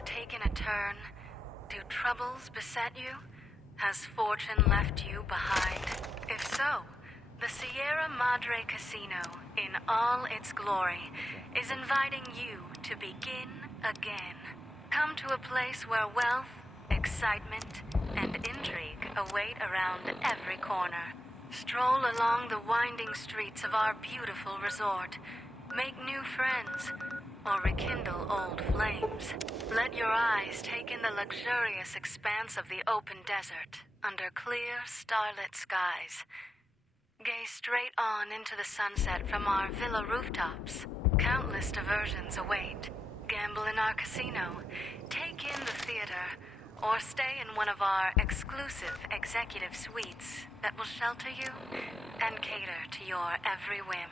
life taken a turn? Do troubles beset you? Has fortune left you behind? If so, the Sierra Madre Casino, in all its glory, is inviting you to begin again. Come to a place where wealth, excitement, and intrigue await around every corner. Stroll along the winding streets of our beautiful resort. Make new friends, or rekindle old flames. Let your eyes take in the luxurious expanse of the open desert under clear, starlit skies. Gaze straight on into the sunset from our villa rooftops. Countless diversions await. Gamble in our casino, take in the theater, or stay in one of our exclusive executive suites that will shelter you and cater to your every whim.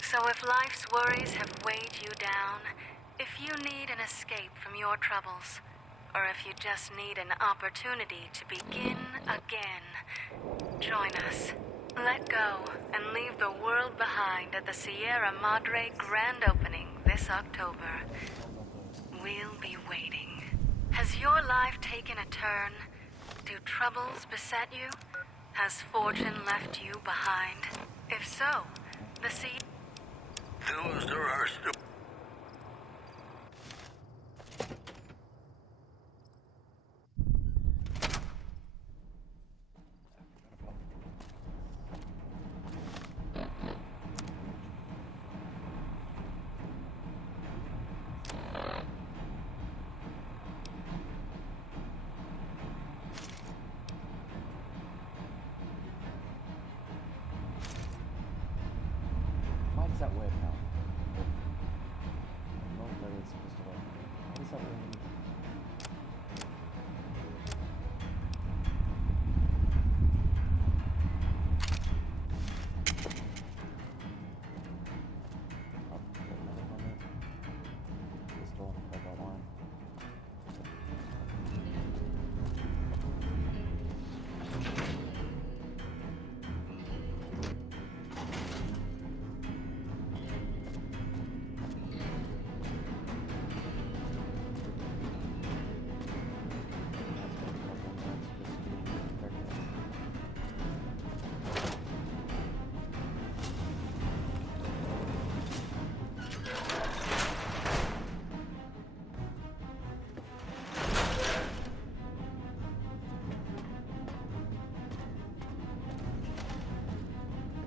So if life's worries have weighed you down, if you need an escape from your troubles, or if you just need an opportunity to begin again, join us. Let go and leave the world behind at the Sierra Madre grand opening this October. We'll be waiting. Has your life taken a turn? Do troubles beset you? Has fortune left you behind? If so, the sea... Those are our stories. Why does that work now? I'm not where it's supposed to work. Why does that work? Oh, put another one in. Just don't have that one.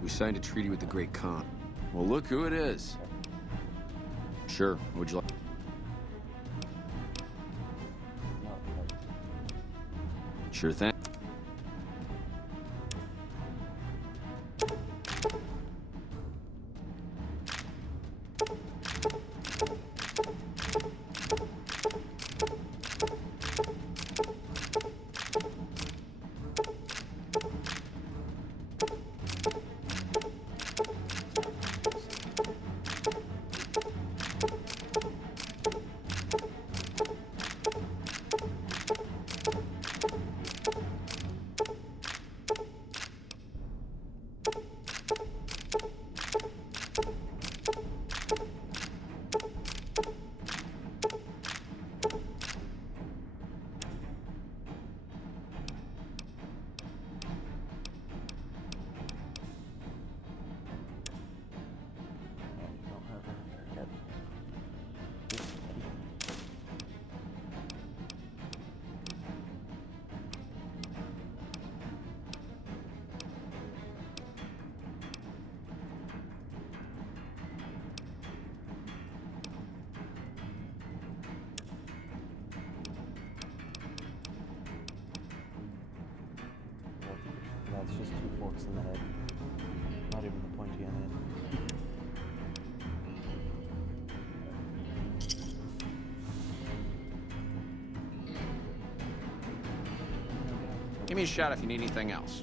We signed a treaty with the Great Khan. Well, look who it is. Sure, what would you like? Sure thing. That's just two forks in the head. Not even the pointy end. Give me a shout if you need anything else.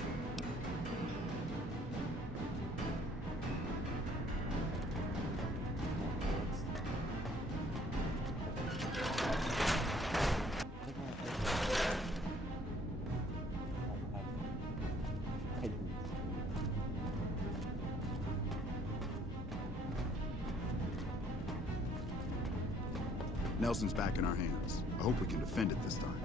Nelson's back in our hands. I hope we can defend it this time.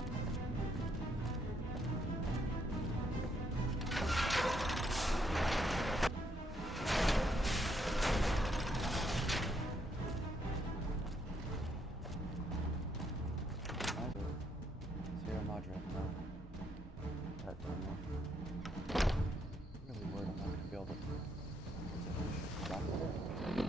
Sierra Madre, no. That time off. Really worried I'm not gonna be able to stop it.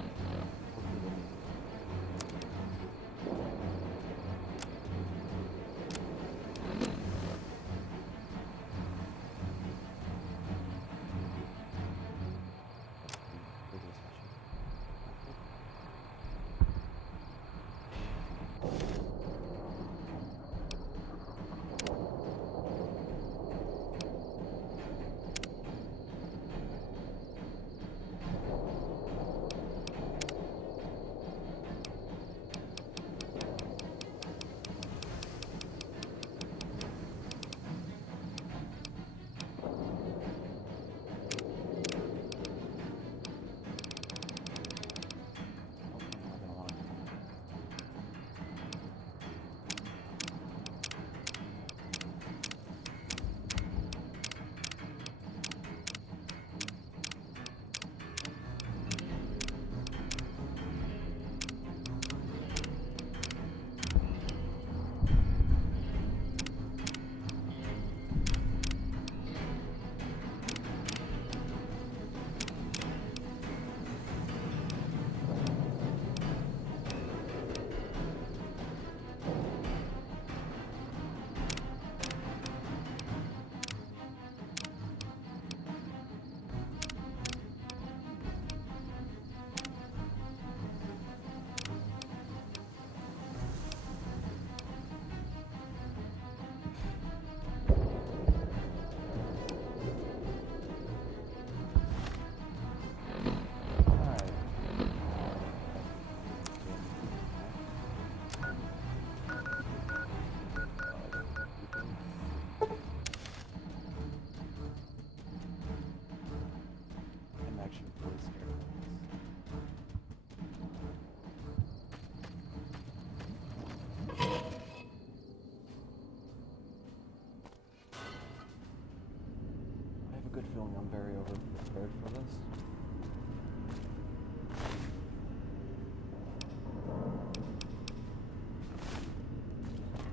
Good feeling I'm very over-prepared for this.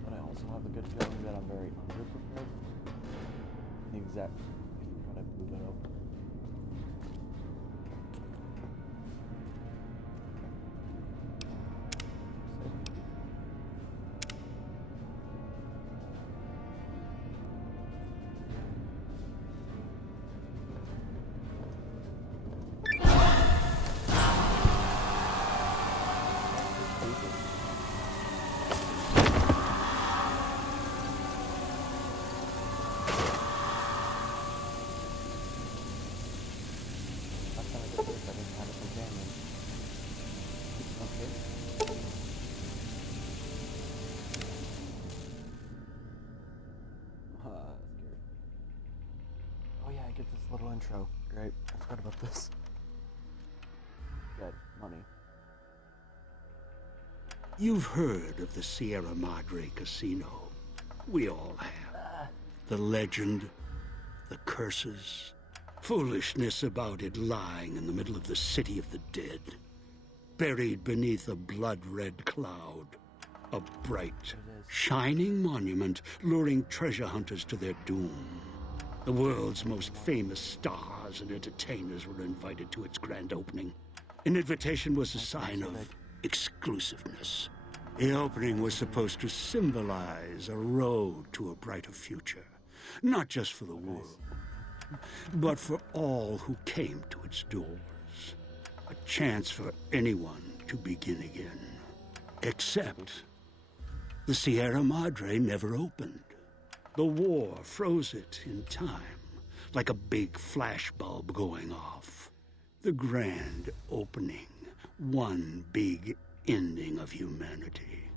But I also have a good feeling that I'm very under-prepared. The exact when I blew it up. Get this little intro. Great. I forgot about this. Get money. You've heard of the Sierra Madre Casino. We all have. The legend, the curses, foolishness about it lying in the middle of the city of the dead, buried beneath a blood-red cloud. A bright, shining monument luring treasure hunters to their doom. The world's most famous stars and entertainers were invited to its grand opening. An invitation was a sign of exclusiveness. The opening was supposed to symbolize a road to a brighter future. Not just for the world, but for all who came to its doors. A chance for anyone to begin again. Except the Sierra Madre never opened. The war froze it in time, like a big flashbulb going off. The grand opening, one big ending of humanity.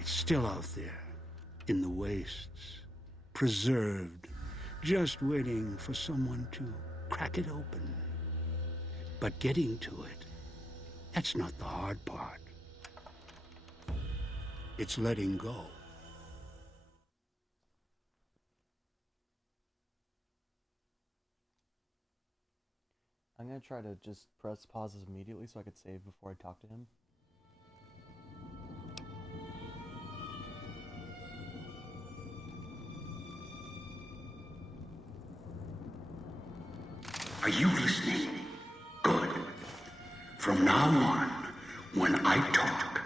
It's still out there, in the wastes, preserved, just waiting for someone to crack it open. But getting to it, that's not the hard part. It's letting go. I'm gonna try to just press pauses immediately so I could save before I talk to him. Are you listening? Good. From now on, when I talk,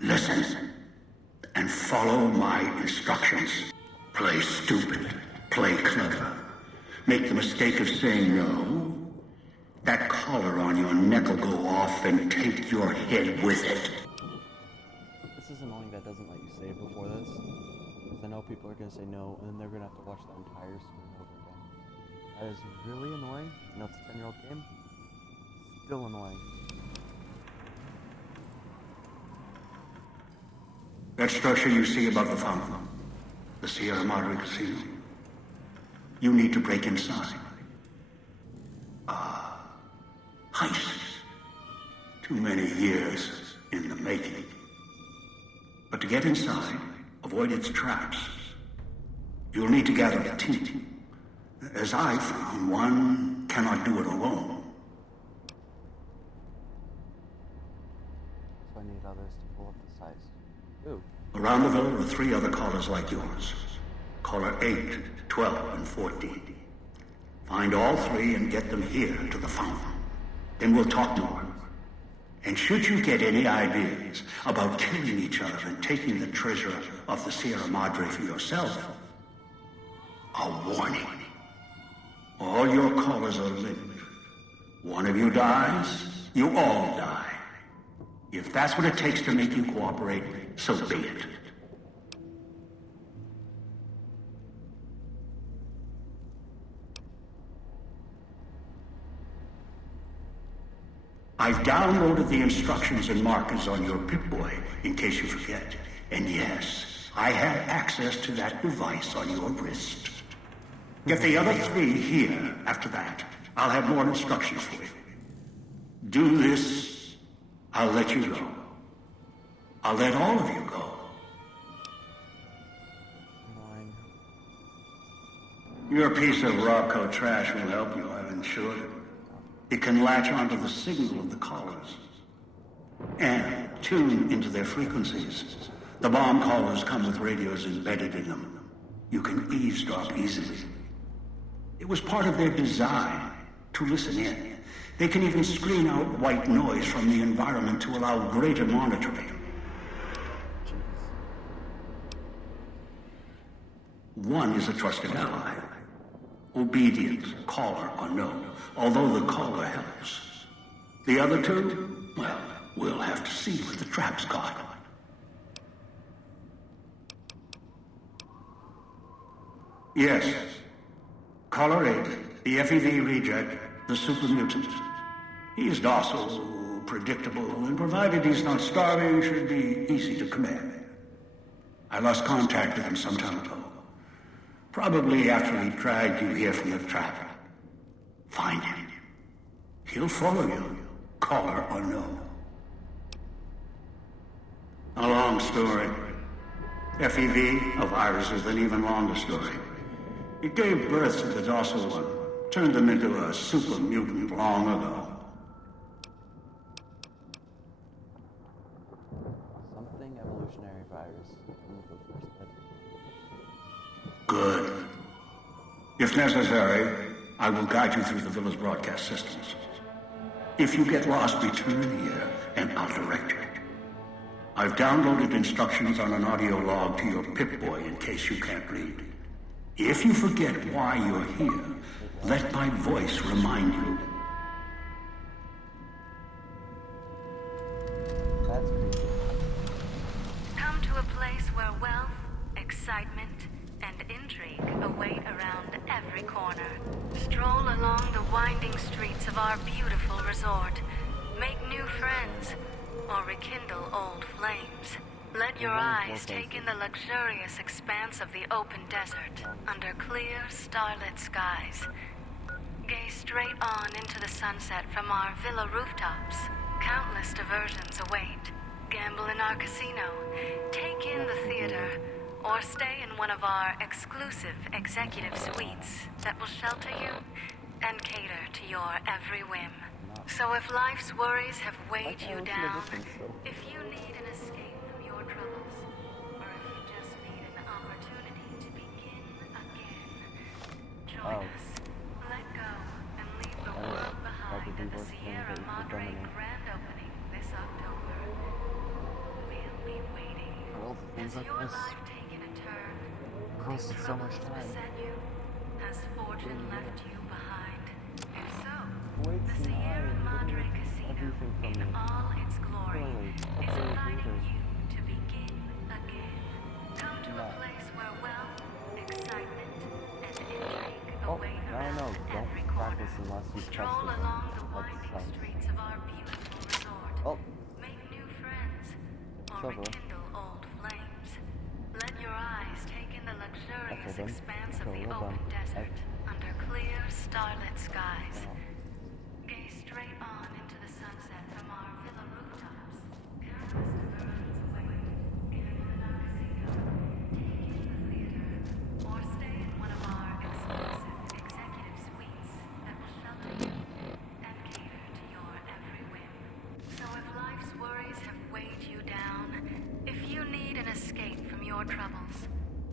listen and follow my instructions. Play stupid, play clever. Make the mistake of saying no. That collar on your neck will go off and take your head with it. This is annoying that doesn't let you save before this. Because I know people are gonna say no, and then they're gonna have to watch the entire screen over again. That is really annoying. I know it's a 10-year-old game. Still annoying. That structure you see above the fountain, the Sierra Madre Casino. You need to break inside. Heist. Too many years in the making. But to get inside, avoid its traps, you'll need to gather a team. As I found, one cannot do it alone. So I need others to pull up this heist. Ooh. Around the villa are 3 other callers like yours. Caller 8, 12, and 14. Find all 3 and get them here to the fountain. Then we'll talk more. And should you get any ideas about killing each other and taking the treasure of the Sierra Madre for yourself, a warning. All your callers are linked. One of you dies, you all die. If that's what it takes to make you cooperate, so be it. I've downloaded the instructions and markers on your Pip-Boy, in case you forget. And yes, I have access to that device on your wrist. Get the other 3 here after that. I'll have more instructions for you. Do this, I'll let you go. I'll let all of you go. Annoying. Your piece of Rocco trash will help you, I've insured it. It can latch onto the signal of the callers and tune into their frequencies. The bomb callers come with radios embedded in them. You can eavesdrop easily. It was part of their design to listen in. They can even screen out white noise from the environment to allow greater monitoring. One is a trusted ally. Obedient, caller or no, although the caller helps. The other 2, well, we'll have to see what the trap's got. Yes. Caller 8, the FEV reject, the super mutant. He's docile, predictable, and provided he's not starving, should be easy to command. I lost contact with him some time ago. Probably after he dragged you here from the trap. Find him. He'll follow you, caller or no. A long story. FEV, a virus, is an even longer story. It gave birth to the docile one, turned them into a super mutant long ago. Something evolutionary virus. I'm gonna go first, but Good. If necessary, I will guide you through the villa's broadcast systems. If you get lost, return here, and I'll direct you. I've downloaded instructions on an audio log to your Pip-Boy in case you can't read. If you forget why you're here, let my voice remind you. that's creepy. Come to a place where wealth, excitement, and intrigue await around every corner. Stroll along the winding streets of our beautiful resort. Make new friends, or rekindle old flames. Let your eyes take in the luxurious expanse of the open desert under clear, starlit skies. Gaze straight on into the sunset from our villa rooftops. Countless diversions await. Gamble in our casino. Take take in the theater or stay in one of our exclusive executive suites that will shelter you and cater to your every whim. So if life's worries have weighed you down, if you need an escape from your troubles, or if you just need an opportunity to begin again, join us. Let go and leave the world behind at the Sierra Madre grand opening this October. We'll be waiting. Well, things Has like your this life taken a turn? costed so much Troubles time. beset you? Has fortune left you behind? If so, Wait the till Sierra I Madre get Casino, everything from in me. all its glory, Really, is upgrade inviting leaders. you to begin again. Come to a No. place where wealth, excitement, and intrigue Oh, await now I know. around Don't every corner. practice unless you Stroll trust it. along the That's winding right. streets of our beautiful resort. Oh, Make new friends, or Trevor. rekindle old flames. Let your eyes take in the luxurious done. expanse of Okay, the well open done. desert under clear, starlit skies. now. Gaze straight on into the sunset from our villa rooftops. Countless diversions await. Enter the casino, take in the theater, or stay in one of our exclusive executive suites that will shelter you and cater to your every whim. So if life's worries have weighed you down, if you need an escape from your troubles,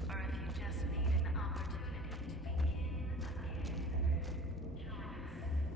or if you just need an opportunity to begin again, join us.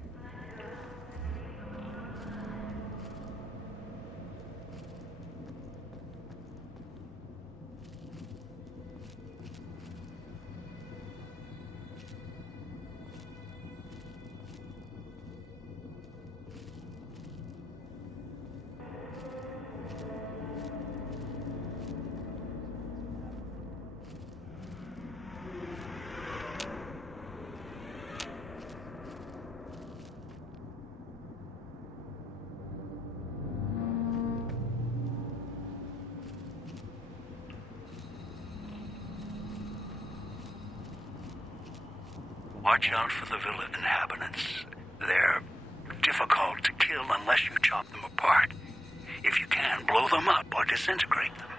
Watch out for the villa inhabitants. They're difficult to kill unless you chop them apart. If you can, blow them up or disintegrate them.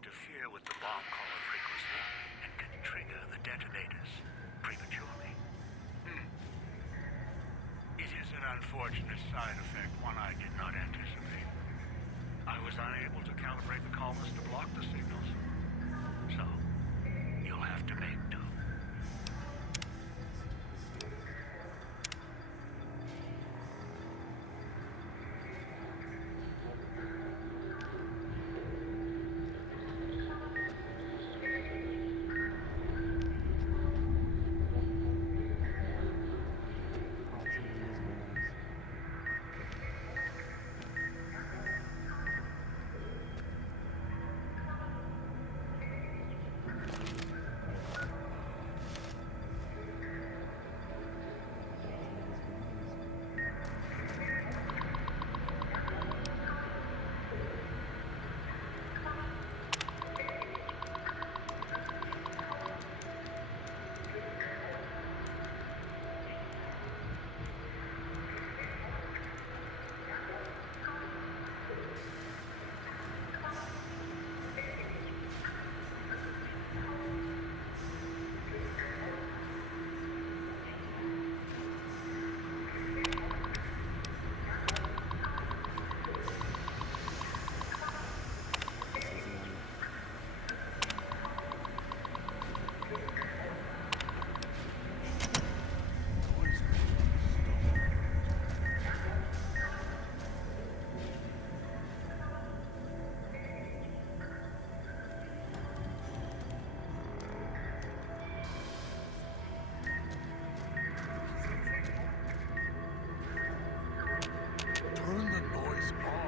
interfere with the bomb caller frequency and can trigger the detonators prematurely. It is an unfortunate side effect, one I did not anticipate. I was unable to calibrate the columns to block the signals. So, you'll have to make do. Turn the noise off.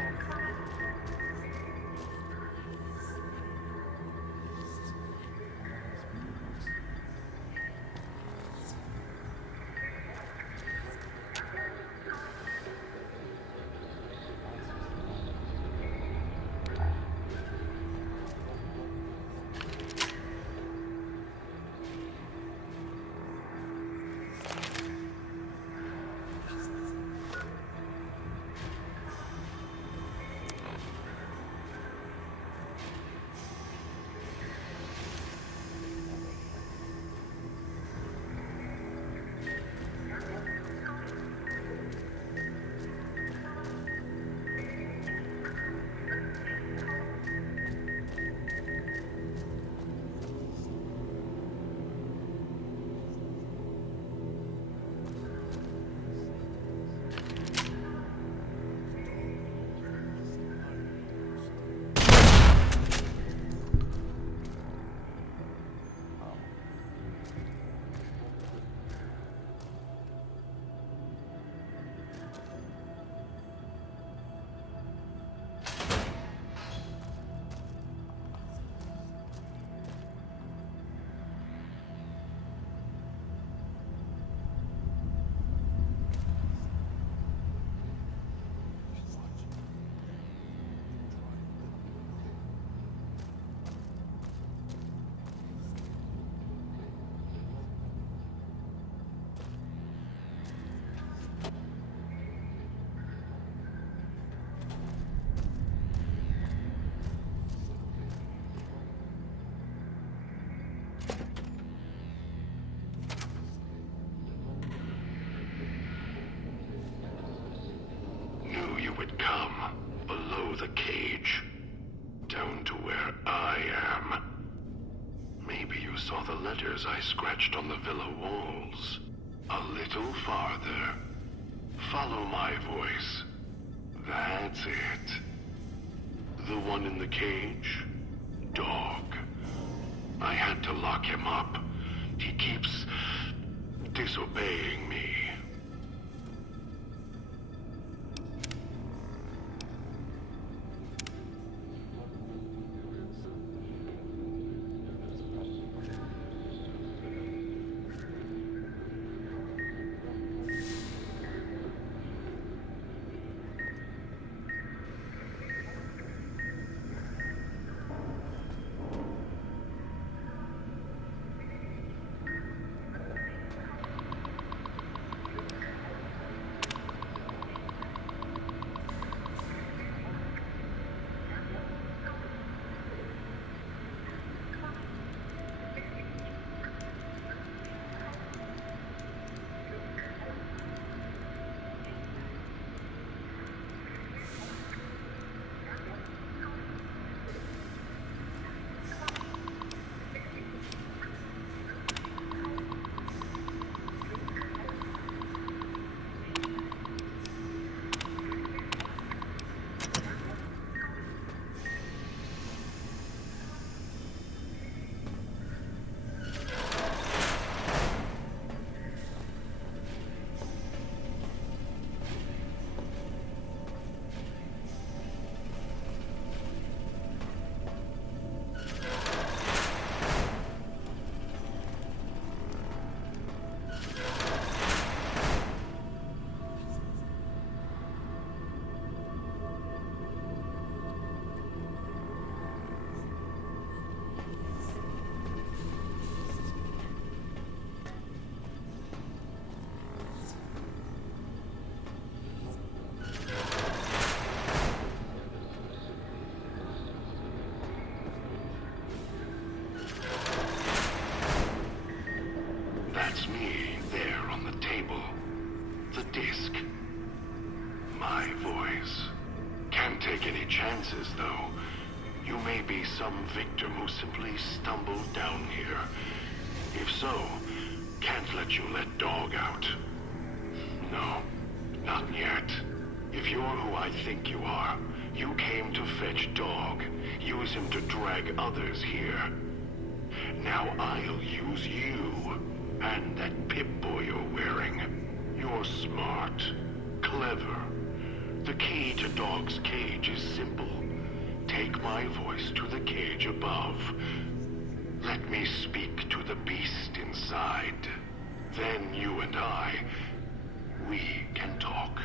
Would come below the cage, down to where I am. Maybe you saw the letters I scratched on the villa walls. A little farther. Follow my voice. That's it. The one in the cage? Dog. I had to lock him up. He keeps disobeying me. It's me there on the table. The disc. My voice. Can't take any chances, though. You may be some victim who simply stumbled down here. If so, can't let you let Dog out. No, not yet. If you're who I think you are, you came to fetch Dog. Use him to drag others here. Now I'll use you. And that Pip-Boy you're wearing. You're smart. Clever. The key to Dog's cage is simple. Take my voice to the cage above. Let me speak to the beast inside. Then you and I, we can talk.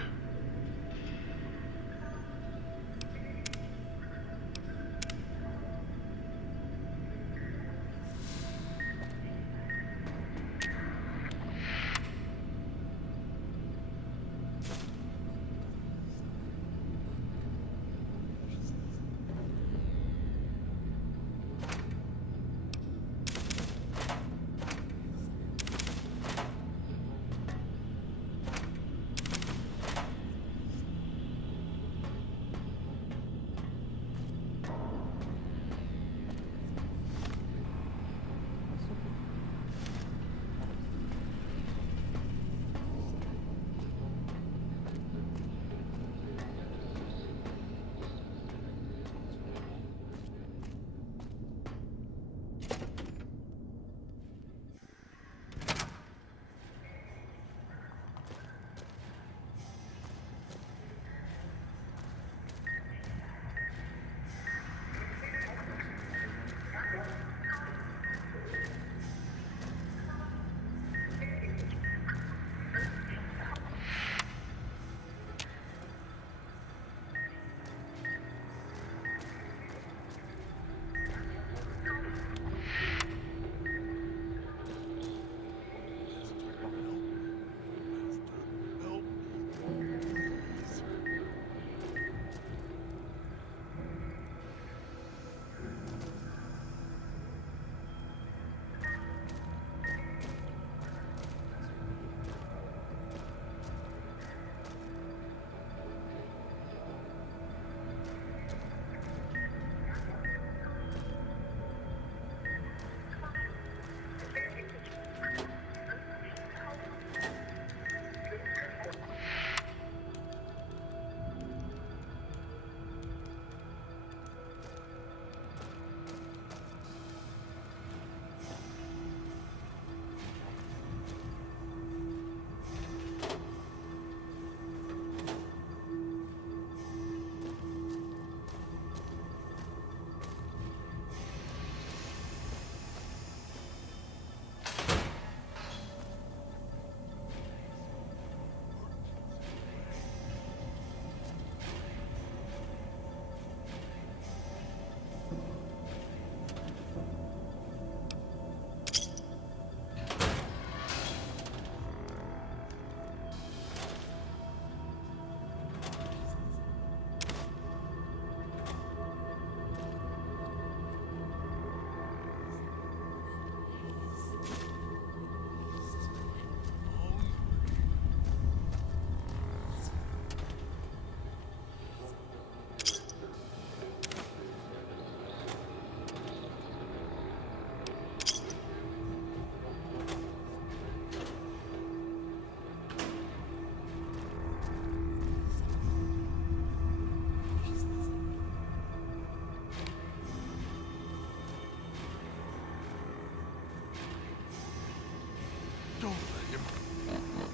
Don't let him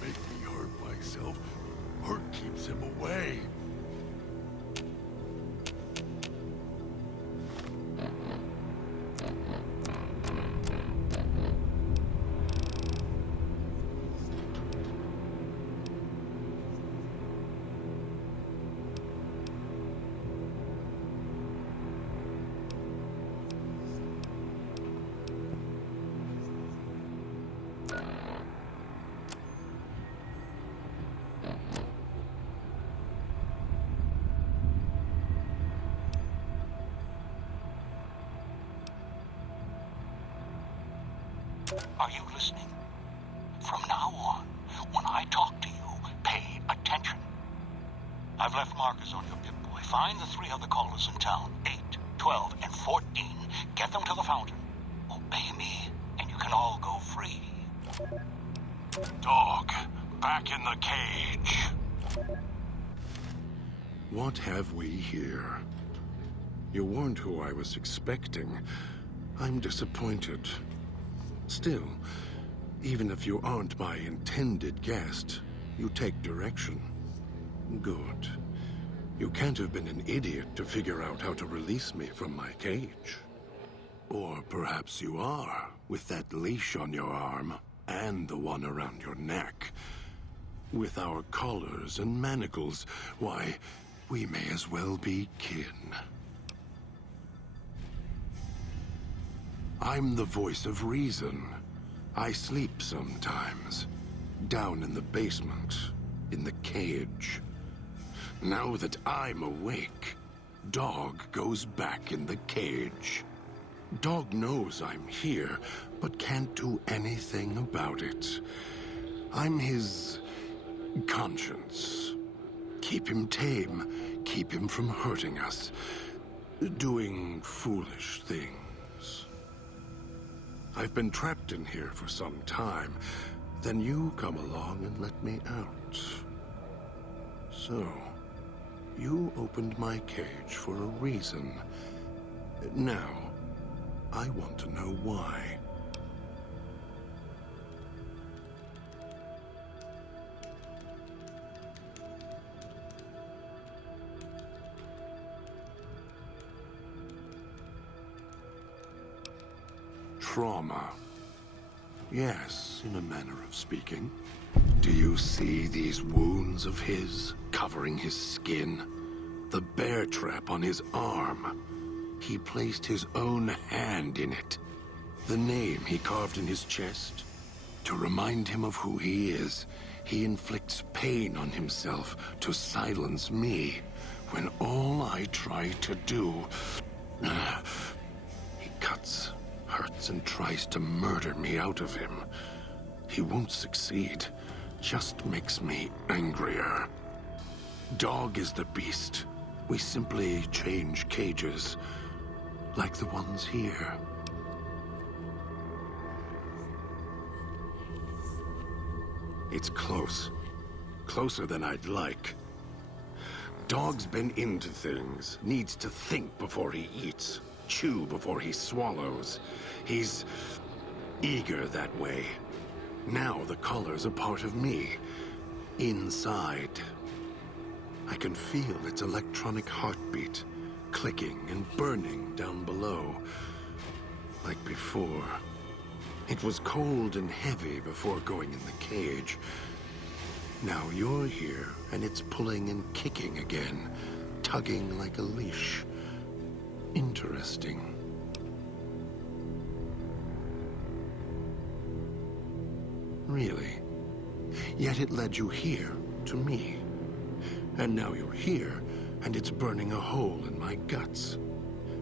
make me hurt myself. Hurt keeps him away. Are you listening? From now on, when I talk to you, pay attention. I've left markers on your Pip-Boy. Find the 3 other callers in town, 8, 12, and 14. Get them to the fountain. Obey me, and you can all go free. Dog, back in the cage. What have we here? You weren't who I was expecting. I'm disappointed. Still, even if you aren't my intended guest, you take direction. Good. You can't have been an idiot to figure out how to release me from my cage. Or perhaps you are, with that leash on your arm, and the one around your neck. With our collars and manacles, why, we may as well be kin. I'm the voice of reason. I sleep sometimes, down in the basement, in the cage. Now that I'm awake, Dog goes back in the cage. Dog knows I'm here, but can't do anything about it. I'm his conscience. Keep him tame, keep him from hurting us, doing foolish things. I've been trapped in here for some time. Then you come along and let me out. So, you opened my cage for a reason. Now, I want to know why. Trauma. Yes, in a manner of speaking. Do you see these wounds of his, covering his skin? The bear trap on his arm. He placed his own hand in it. The name he carved in his chest. To remind him of who he is, he inflicts pain on himself to silence me, when all I try to do... He cuts, hurts, and tries to murder me out of him. He won't succeed, just makes me angrier. Dog is the beast. We simply change cages, like the ones here. It's close. Closer than I'd like. Dog's been into things, needs to think before he eats, chew before he swallows. He's eager that way. Now the collar's a part of me, inside. I can feel its electronic heartbeat, clicking and burning down below. Like before. It was cold and heavy before going in the cage. Now you're here, and it's pulling and kicking again, tugging like a leash. Interesting. Really? Yet it led you here, to me. And now you're here, and it's burning a hole in my guts.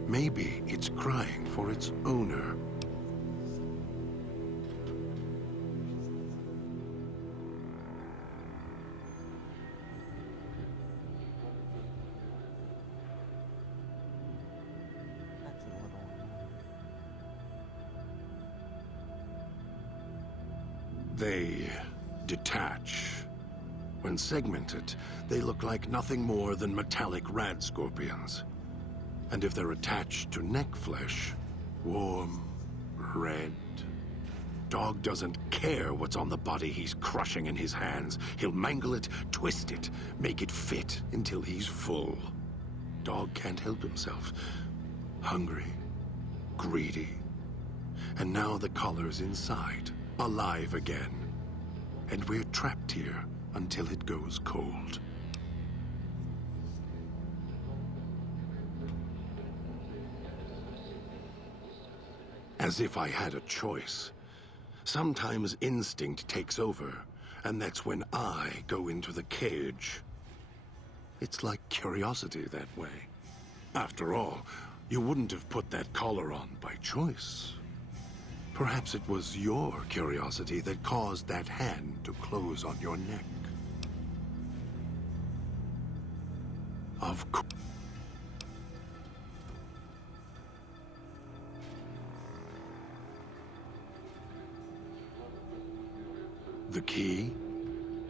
Maybe it's crying for its owner. That's a little... They detach. When segmented, they look like nothing more than metallic rad scorpions. And if they're attached to neck flesh, warm, red. Dog doesn't care what's on the body he's crushing in his hands. He'll mangle it, twist it, make it fit until he's full. Dog can't help himself. Hungry, greedy. And now the collar's inside, alive again. And we're trapped here until it goes cold. As if I had a choice. Sometimes instinct takes over, and that's when I go into the cage. It's like curiosity that way. After all, you wouldn't have put that collar on by choice. Perhaps it was your curiosity that caused that hand to close on your neck. Of course. The key?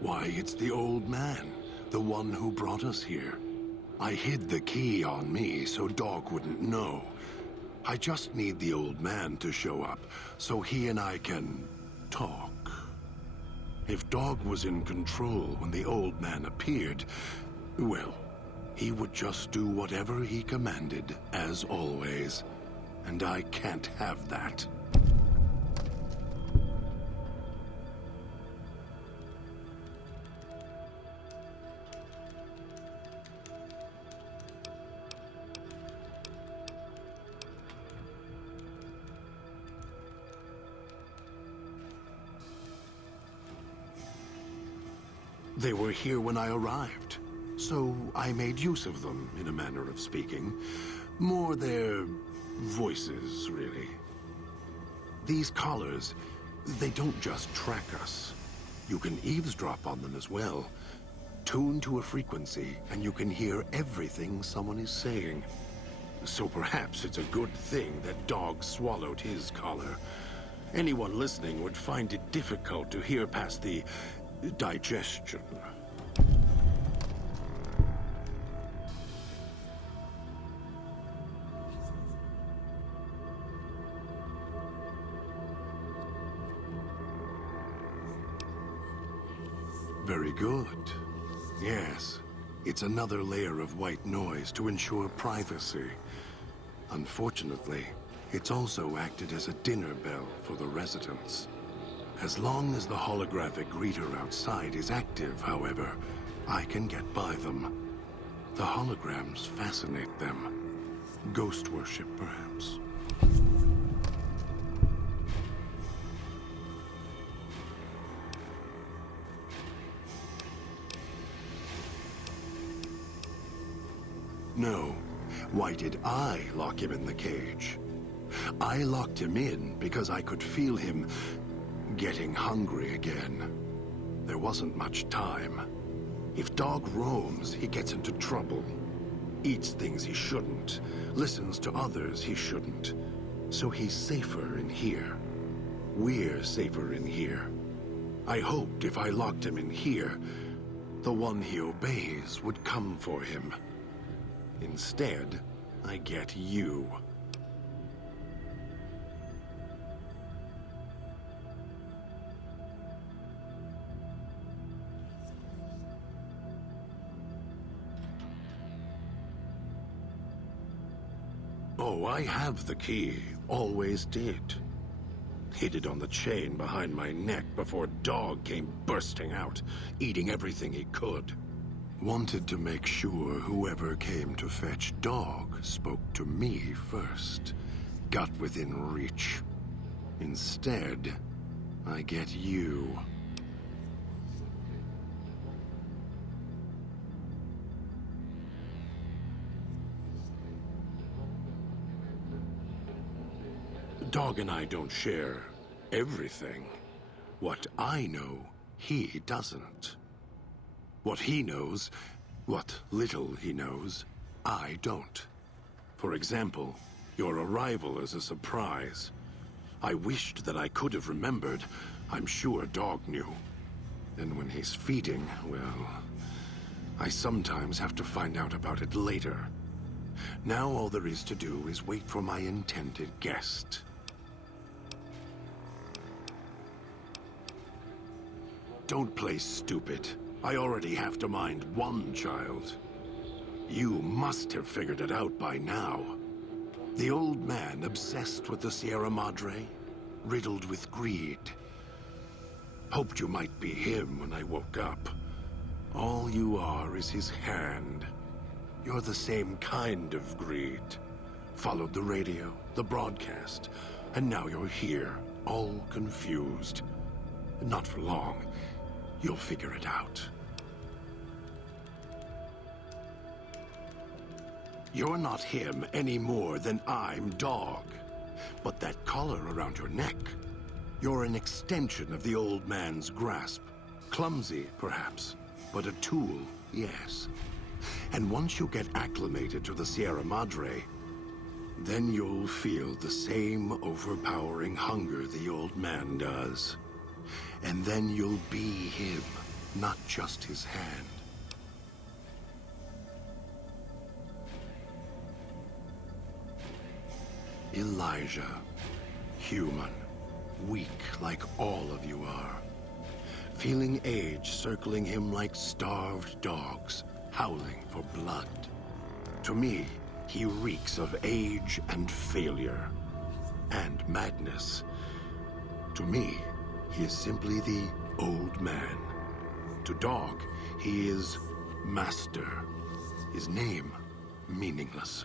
Why, it's the old man, the one who brought us here. I hid the key on me so Dog wouldn't know. I just need the old man to show up, so he and I can talk. If Dog was in control when the old man appeared, well, he would just do whatever he commanded, as always. And I can't have that. They were here when I arrived, so I made use of them, in a manner of speaking. More their voices, really. These collars, they don't just track us. You can eavesdrop on them as well. Tune to a frequency, and you can hear everything someone is saying. So perhaps it's a good thing that Dog swallowed his collar. Anyone listening would find it difficult to hear past the digestion. Very good. Yes, it's another layer of white noise to ensure privacy. Unfortunately, it's also acted as a dinner bell for the residents. As long as the holographic greeter outside is active, however, I can get by them. The holograms fascinate them. Ghost worship, perhaps. No. Why did I lock him in the cage? I locked him in because I could feel him getting hungry again. There wasn't much time. If Dog roams, he gets into trouble. Eats things he shouldn't. Listens to others he shouldn't. So he's safer in here. We're safer in here. I hoped if I locked him in here, the one he obeys would come for him. Instead, I get you. Oh, I have the key. Always did. Hid it on the chain behind my neck before Dog came bursting out, eating everything he could. Wanted to make sure whoever came to fetch Dog spoke to me first. Got within reach. Instead, I get you. Dog and I don't share everything. What I know, he doesn't. What he knows, what little he knows, I don't. For example, your arrival is a surprise. I wished that I could have remembered. I'm sure Dog knew. And when he's feeding, well, I sometimes have to find out about it later. Now all there is to do is wait for my intended guest. Don't play stupid. I already have to mind one child. You must have figured it out by now. The old man obsessed with the Sierra Madre, riddled with greed. Hoped you might be him when I woke up. All you are is his hand. You're the same kind of greed. Followed the radio, the broadcast, and now you're here, all confused. Not for long. You'll figure it out. You're not him any more than I'm Dog. But that collar around your neck, you're an extension of the old man's grasp. Clumsy, perhaps, but a tool, yes. And once you get acclimated to the Sierra Madre, then you'll feel the same overpowering hunger the old man does. And then you'll be him, not just his hand. Elijah, human, weak like all of you are. Feeling age circling him like starved dogs, howling for blood. To me, he reeks of age and failure, and madness. To me, he is simply the old man. To Dog, he is Master. His name, meaningless.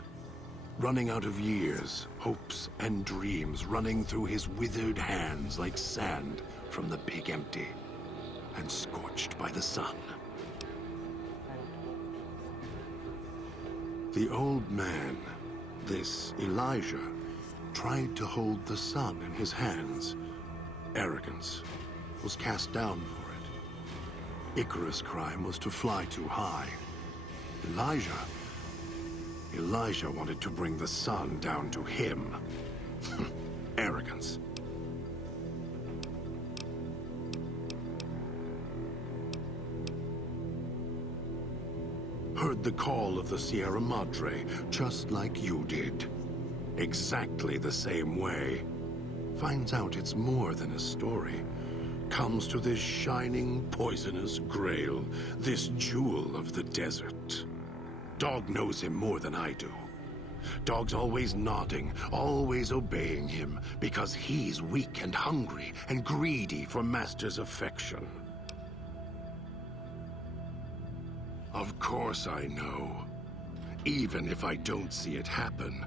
Running out of years, hopes and dreams running through his withered hands like sand from the big empty, and scorched by the sun. The old man, this Elijah, tried to hold the sun in his hands. Arrogance was cast down for it. Icarus' crime was to fly too high. Elijah wanted to bring the sun down to him. Arrogance. Heard the call of the Sierra Madre, just like you did. Exactly the same way. Finds out it's more than a story. Comes to this shining, poisonous grail, this jewel of the desert. Dog knows him more than I do. Dog's always nodding, always obeying him, because he's weak and hungry and greedy for Master's affection. Of course I know. Even if I don't see it happen.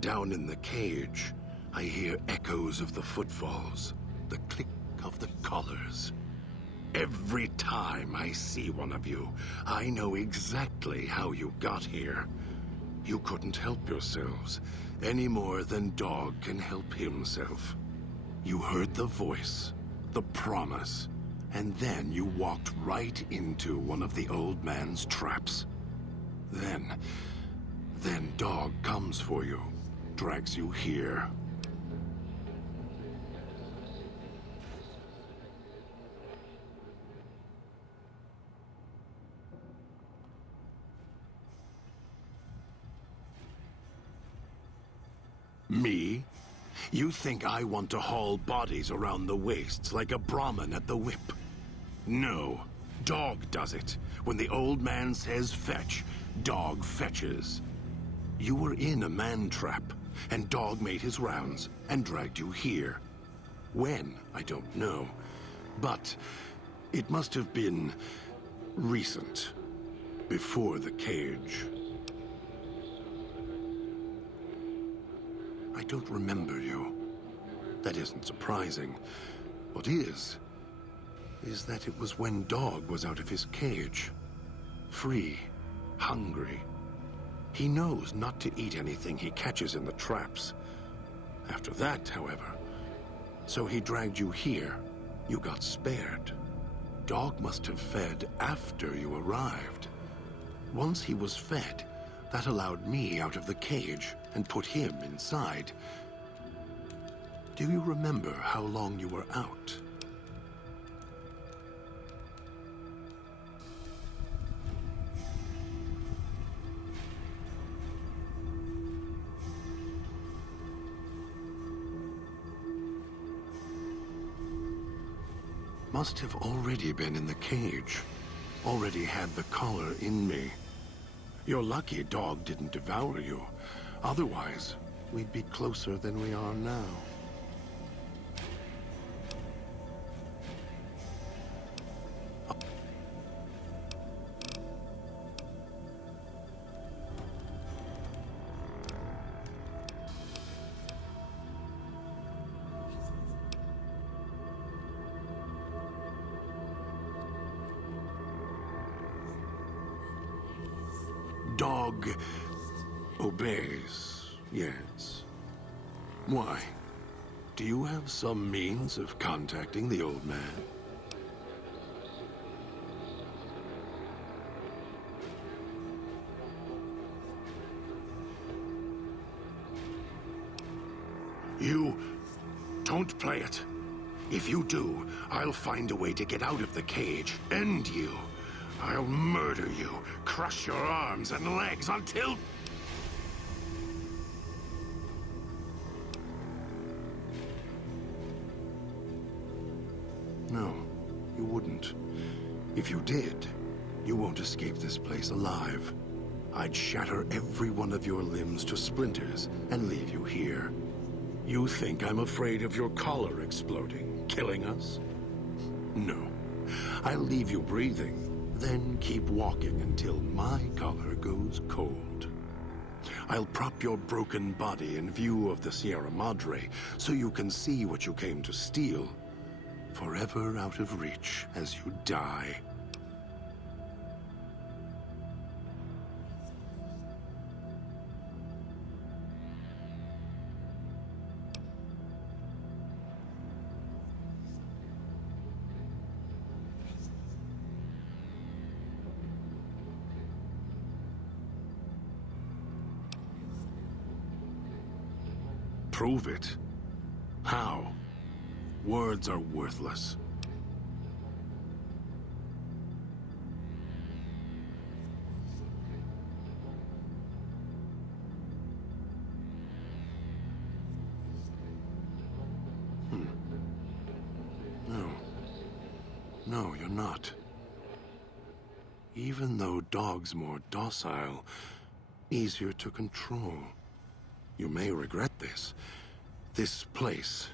Down in the cage, I hear echoes of the footfalls, the click of the collars. Every time I see one of you, I know exactly how you got here. You couldn't help yourselves, any more than Dog can help himself. You heard the voice, the promise, and then you walked right into one of the old man's traps. Then Dog comes for you, drags you here. Me? You think I want to haul bodies around the wastes like a Brahmin at the whip? No. Dog does it. When the old man says fetch, Dog fetches. You were in a man trap, and Dog made his rounds and dragged you here. When, I don't know. But it must have been recent. Before the cage. I don't remember you. That isn't surprising. What is that it was when Dog was out of his cage. Free, hungry. He knows not to eat anything he catches in the traps. After that, however, so he dragged you here. You got spared. Dog must have fed after you arrived. Once he was fed, that allowed me out of the cage and put him inside. Do you remember how long you were out? Must have already been in the cage. Already had the collar in me. You're lucky Dog didn't devour you. Otherwise, we'd be closer than we are now. Dog obeys, yes. Why? Do you have some means of contacting the old man? You don't play it. If you do, I'll find a way to get out of the cage, end you. I'll murder you, crush your arms and legs until... No, you wouldn't. If you did, you won't escape this place alive. I'd shatter every one of your limbs to splinters and leave you here. You think I'm afraid of your collar exploding, killing us? No. I'll leave you breathing, then keep walking until my collar goes cold. I'll prop your broken body in view of the Sierra Madre so you can see what you came to steal, forever out of reach as you die. Prove it. How? Words are worthless. No, you're not. Even though Dog's more docile, easier to control. You may regret this. This place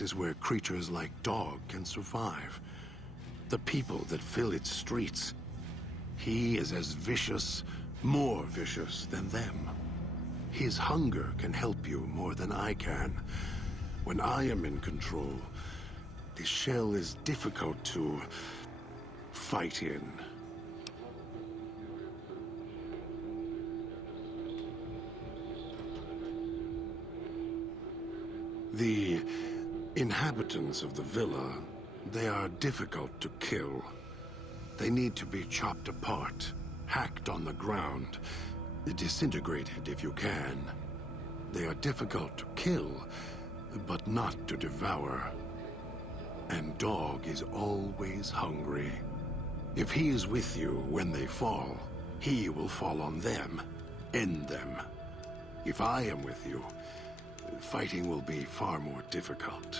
is where creatures like Dog can survive. The people that fill its streets. He is as vicious, more vicious than them. His hunger can help you more than I can. When I am in control, this shell is difficult to fight in. The inhabitants of the villa, they are difficult to kill. They need to be chopped apart, hacked on the ground, disintegrated if you can. They are difficult to kill, but not to devour. And Dog is always hungry. If he is with you when they fall, he will fall on them, end them. If I am with you, fighting will be far more difficult.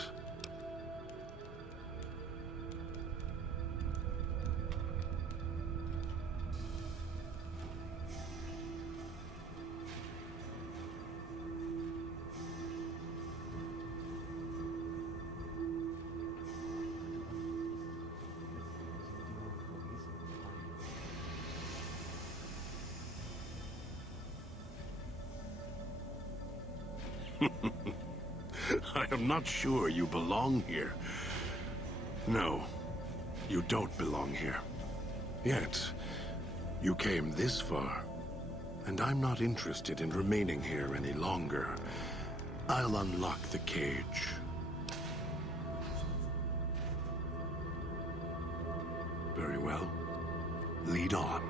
I am not sure you belong here. No, you don't belong here. Yet, you came this far, and I'm not interested in remaining here any longer. I'll unlock the cage. Very well. Lead on.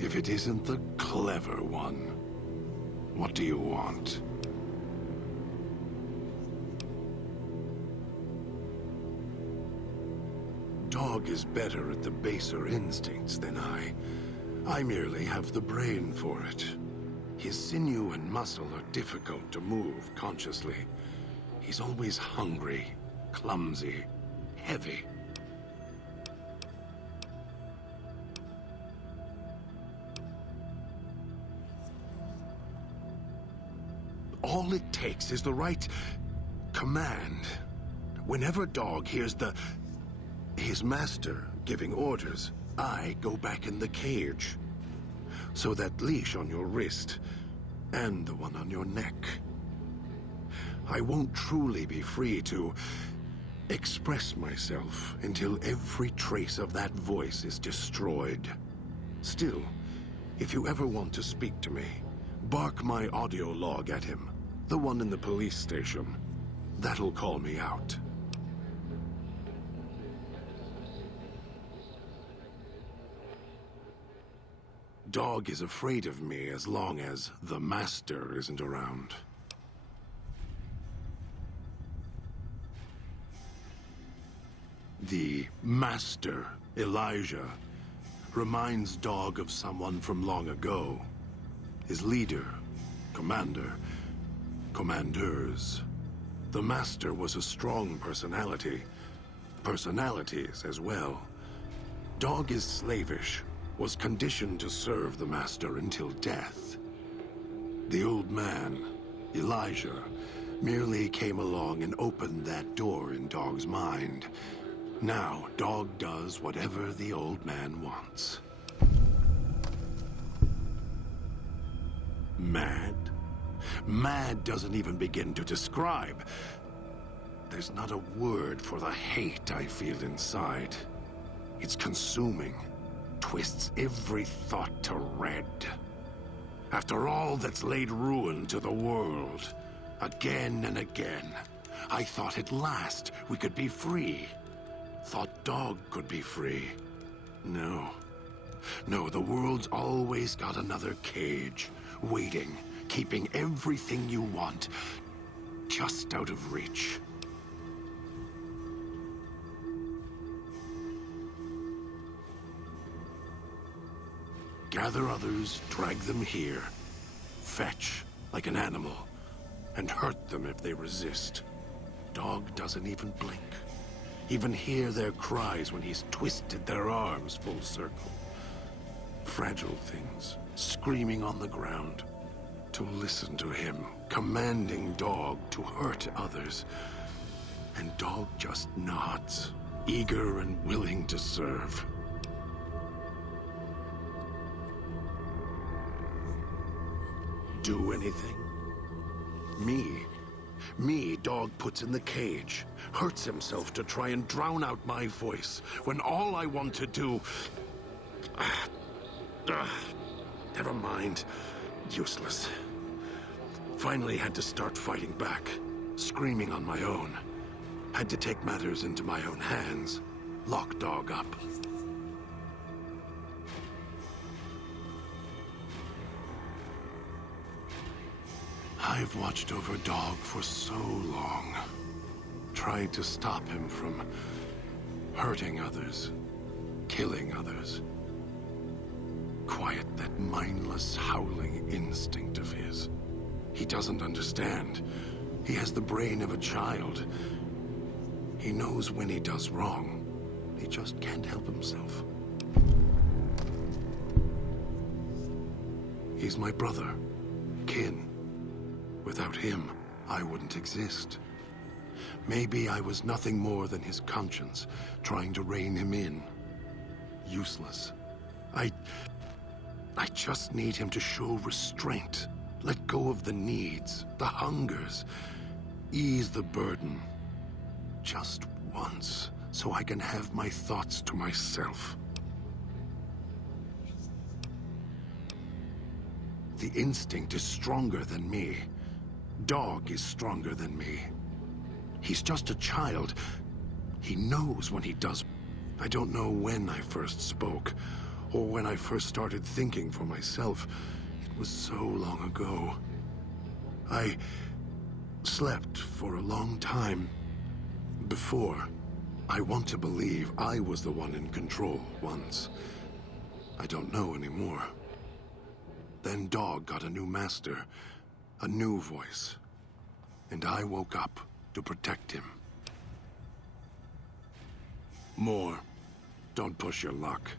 If it isn't the clever one, what do you want? Dog is better at the baser instincts than I. I merely have the brain for it. His sinew and muscle are difficult to move consciously. He's always hungry, clumsy, heavy. All it takes is the right command. Whenever Dog hears his master giving orders, I go back in the cage. So that leash on your wrist, and the one on your neck. I won't truly be free to express myself until every trace of that voice is destroyed. Still, if you ever want to speak to me, bark my audio log at him, the one in the police station. That'll call me out. Dog is afraid of me as long as the Master isn't around. The Master, Elijah, reminds Dog of someone from long ago. His leader, commander, commanders. The Master was a strong personality. Personalities as well. Dog is slavish, was conditioned to serve the Master until death. The old man, Elijah, merely came along and opened that door in Dog's mind. Now, Dog does whatever the old man wants. Mad? Mad doesn't even begin to describe. There's not a word for the hate I feel inside. It's consuming. Twists every thought to red. After all that's laid ruin to the world, again and again, I thought at last we could be free. Thought Dog could be free. No. No, the world's always got another cage, waiting, keeping everything you want just out of reach. Gather others, drag them here. Fetch, like an animal, and hurt them if they resist. Dog doesn't even blink. Even hear their cries when he's twisted their arms full circle. Fragile things, screaming on the ground. To listen to him, commanding Dog to hurt others. And Dog just nods, eager and willing to serve. Do anything? Me, Dog puts in the cage, hurts himself to try and drown out my voice, when all I want to do... never mind. Useless. Finally had to start fighting back, screaming on my own. Had to take matters into my own hands, lock Dog up. I've watched over Dog for so long. Tried to stop him from hurting others, killing others. Quiet that mindless, howling instinct of his. He doesn't understand. He has the brain of a child. He knows when he does wrong. He just can't help himself. He's my brother, kin. Without him, I wouldn't exist. Maybe I was nothing more than his conscience, trying to rein him in. Useless. I just need him to show restraint. Let go of the needs, the hungers. Ease the burden. Just once, so I can have my thoughts to myself. The instinct is stronger than me. Dog is stronger than me. He's just a child. He knows when he does. I don't know when I first spoke, or when I first started thinking for myself. It was so long ago. I slept for a long time before. I want to believe I was the one in control once. I don't know anymore. Then Dog got a new master, a new voice. And I woke up to protect him. More. Don't push your luck.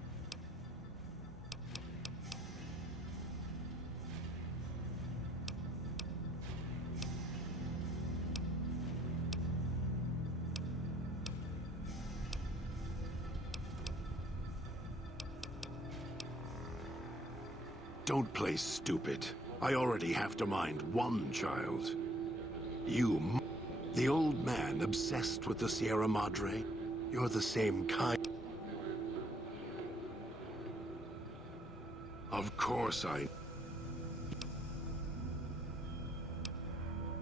Don't play stupid. I already have to mind one child. The old man obsessed with the Sierra Madre. You're the same kind. Of course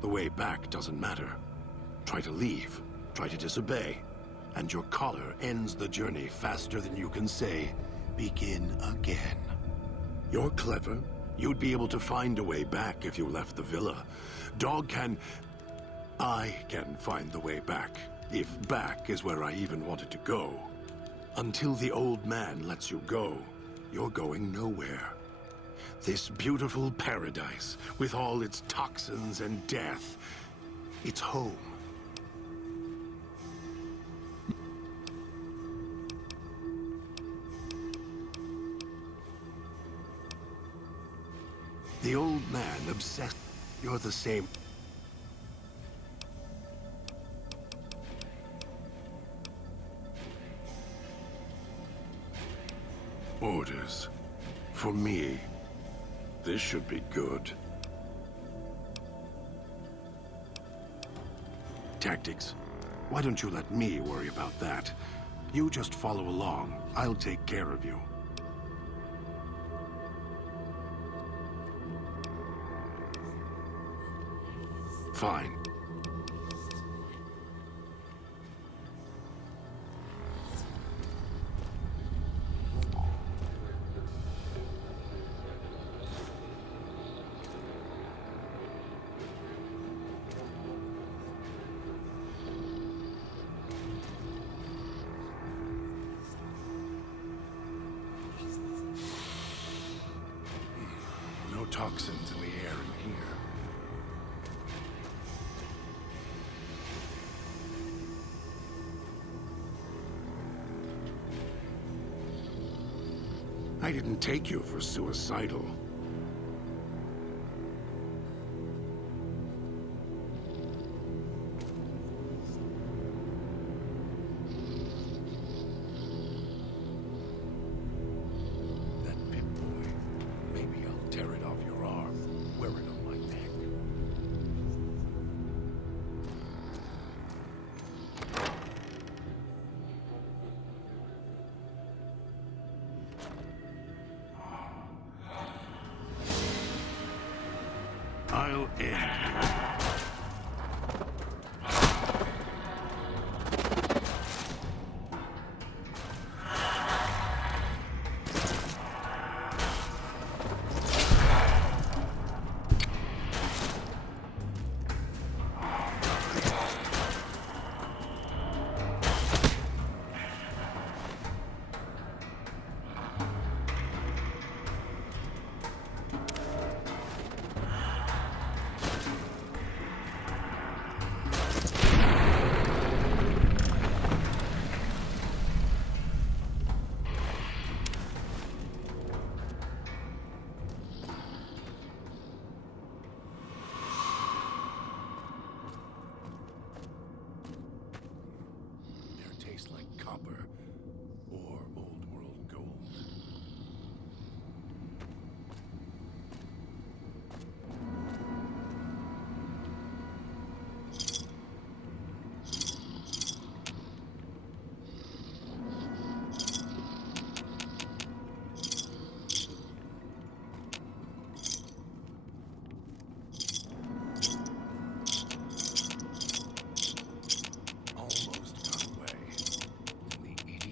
The way back doesn't matter. Try to leave, try to disobey, and your collar ends the journey faster than you can say, begin again. You're clever. You'd be able to find a way back if you left the villa. I can find the way back, if back is where I even wanted to go. Until the old man lets you go, you're going nowhere. This beautiful paradise, with all its toxins and death, it's home. The old man obsessed. You're the same. Orders. For me. This should be good. Tactics. Why don't you let me worry about that? You just follow along. I'll take care of you. Fine. No toxins in the air in here. I didn't take you for suicidal. That Pip-Boy. Maybe I'll tear it off your arm, wear it on my neck. I'll end you. Tastes like copper or old world gold. Almost got away. The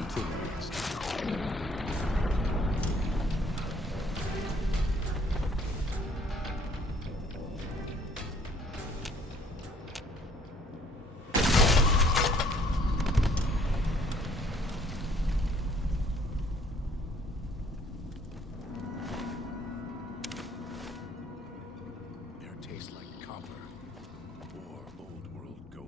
Something needs to go. Air tastes like copper or old world gold.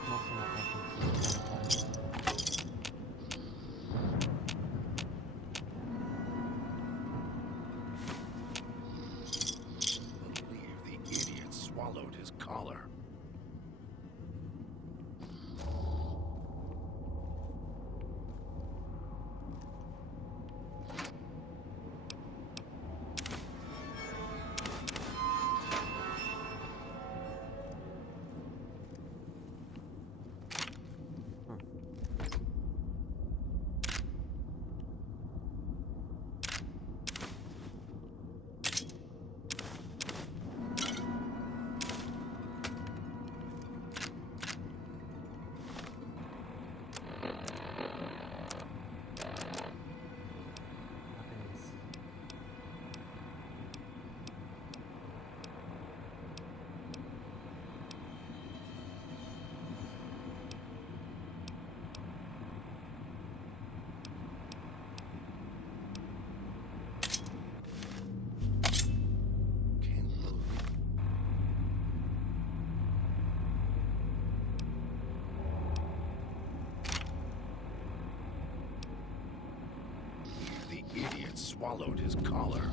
I'm also not looking for the Believe the idiot swallowed his collar. Nothing's. Can't believe. The idiot swallowed his collar.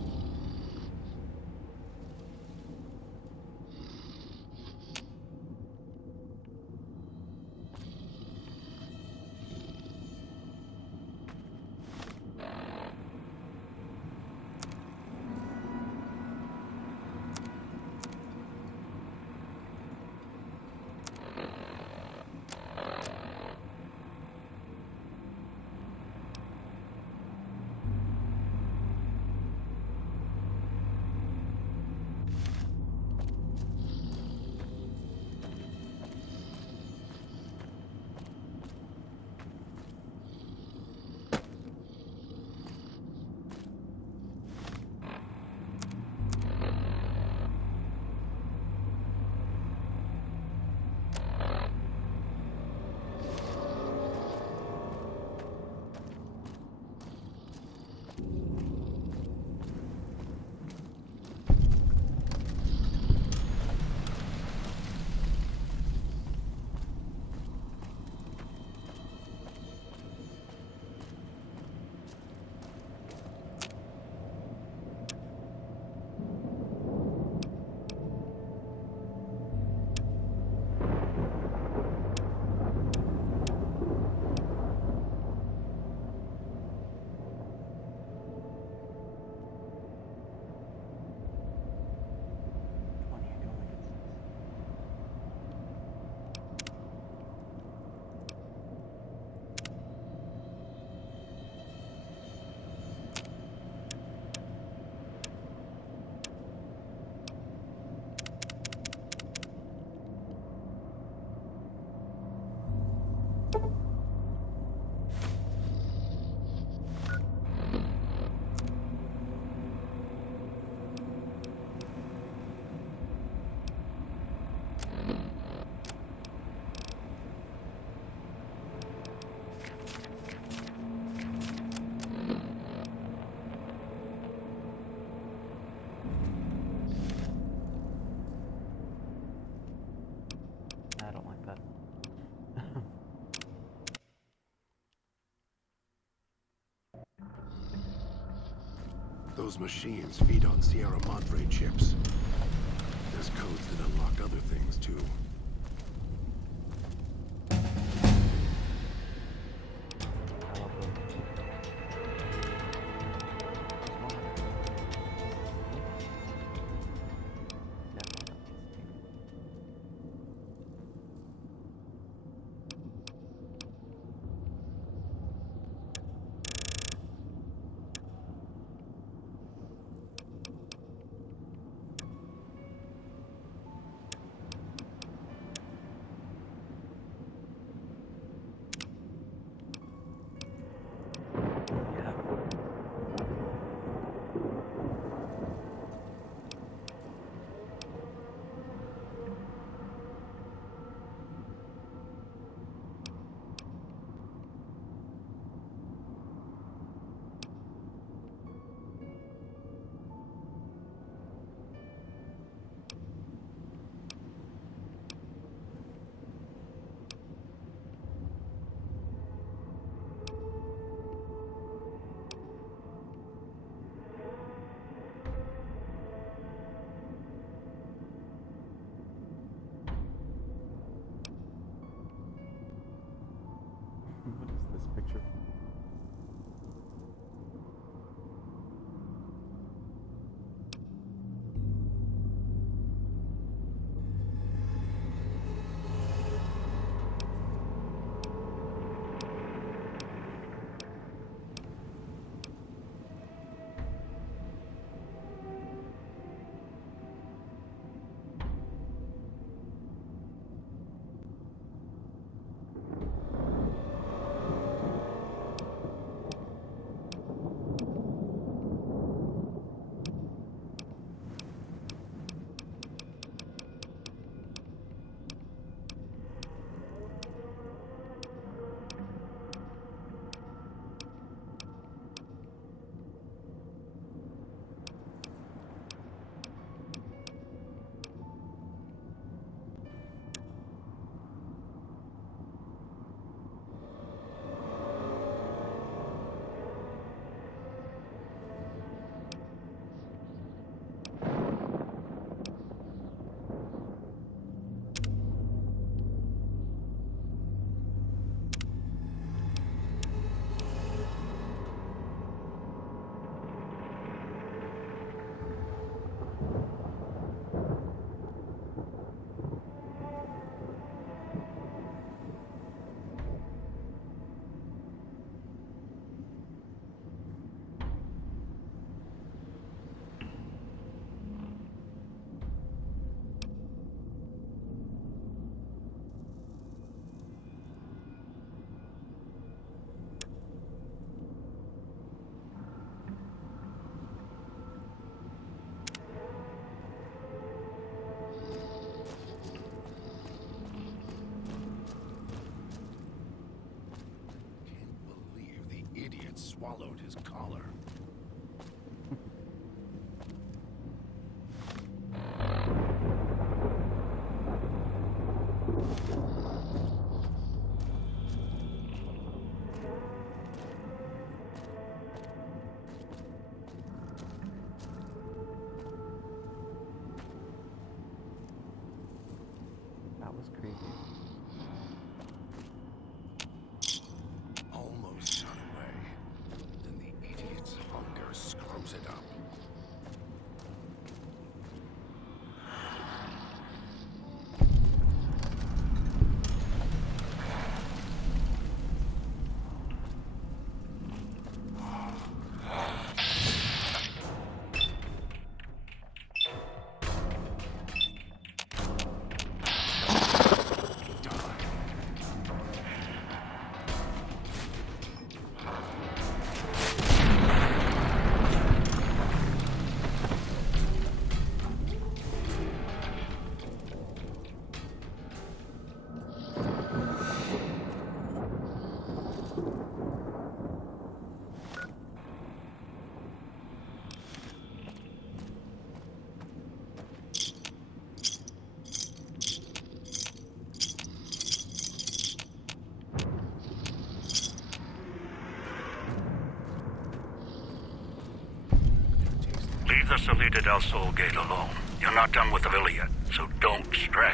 I don't like that. Those machines feed on Sierra Madre chips. There's codes that unlock other things, too. I love them. There's one other thing. Definitely not this thing. had swallowed his collar. That was creepy. Almost got away. Then the idiot's hunger screws it up. Leave the Salida del Sol gate alone. You're not done with the villa yet, so don't stray.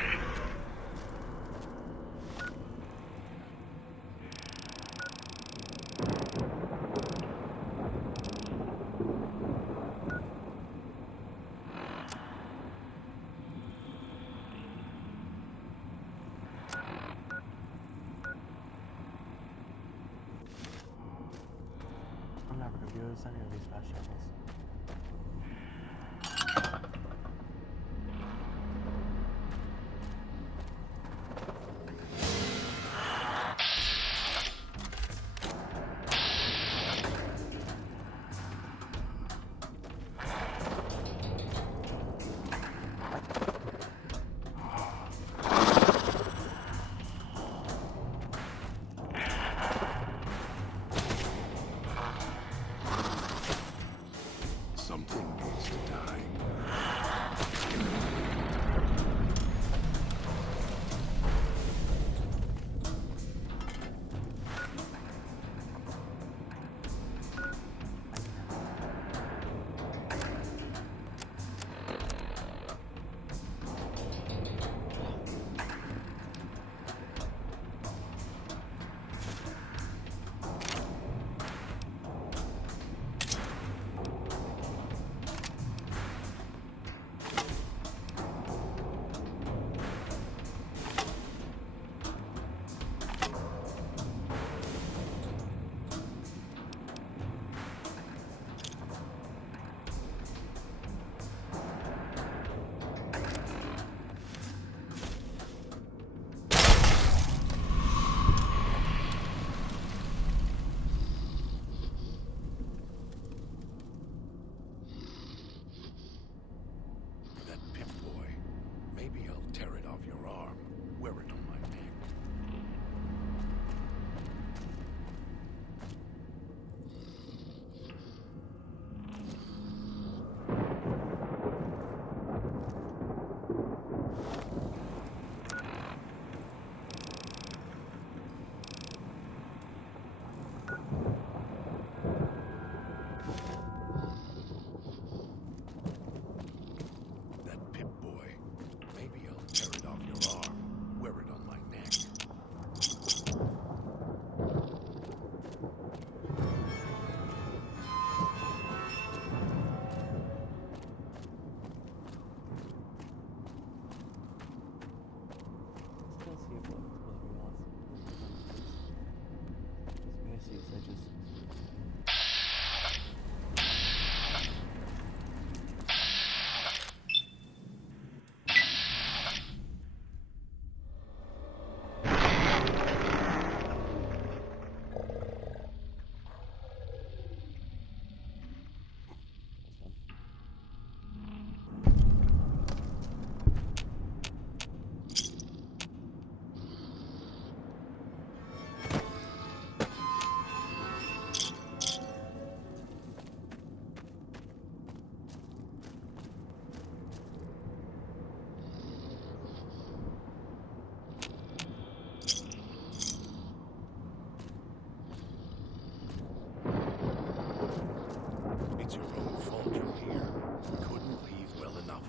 I'm never gonna do this any of these fast travels.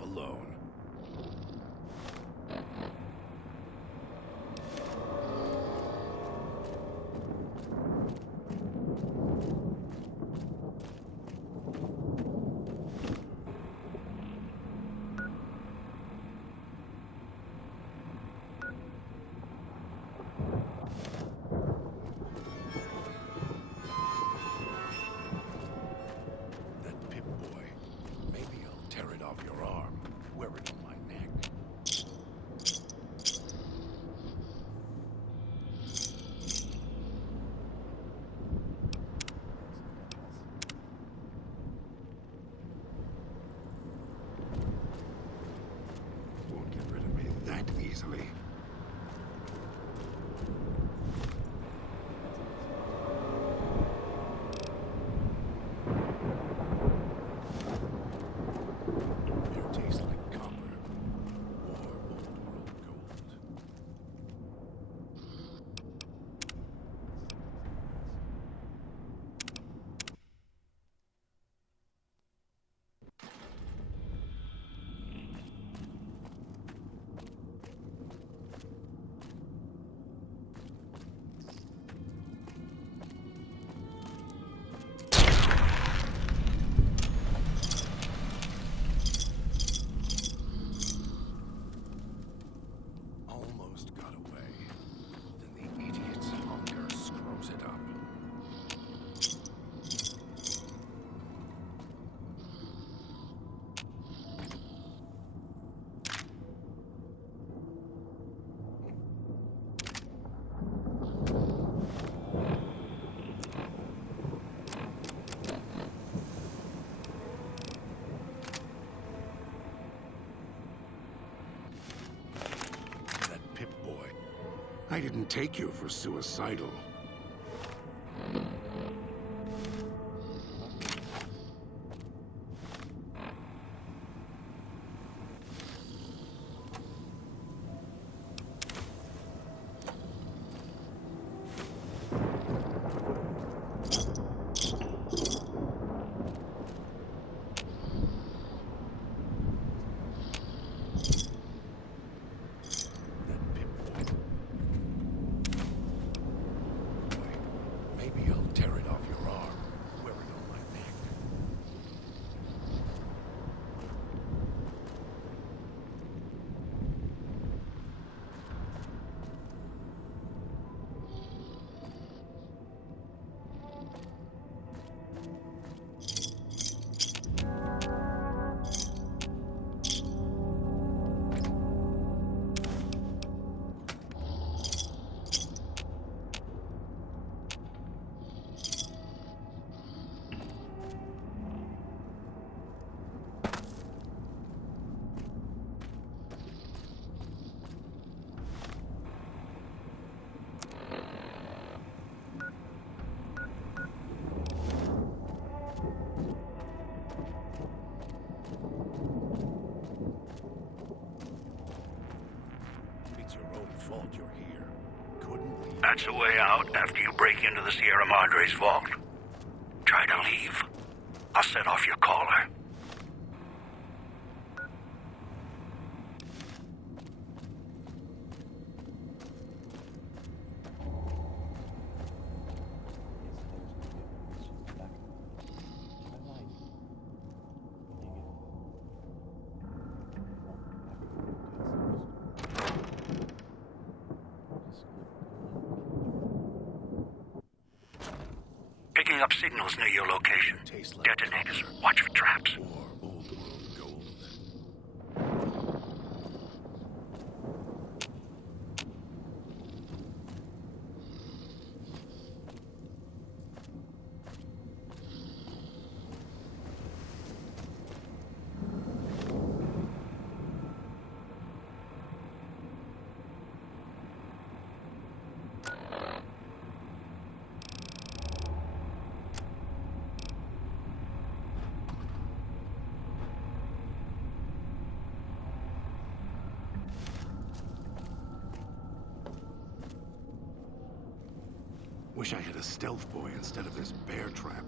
alone. That Pip-Boy. Maybe I'll tear it off your arm, wear it on my neck. Won't get rid of me that easily. You taste like copper or old world gold. Almost got away. Then the idiot's hunger screws it up. That Pip-Boy. I didn't take you for suicidal. That Pip-Boy. Boy, maybe I'll tear it off your arm, wear it on my neck. It's your own fault you're here. Couldn't leave. That's the way out after you break into the Sierra Madre's vault. Try to leave. I'll set off your caller. Picking up signals near your location. Tastes like Detonators. Watch for traps. or old world gold. Wish I had a stealth boy instead of this bear trap.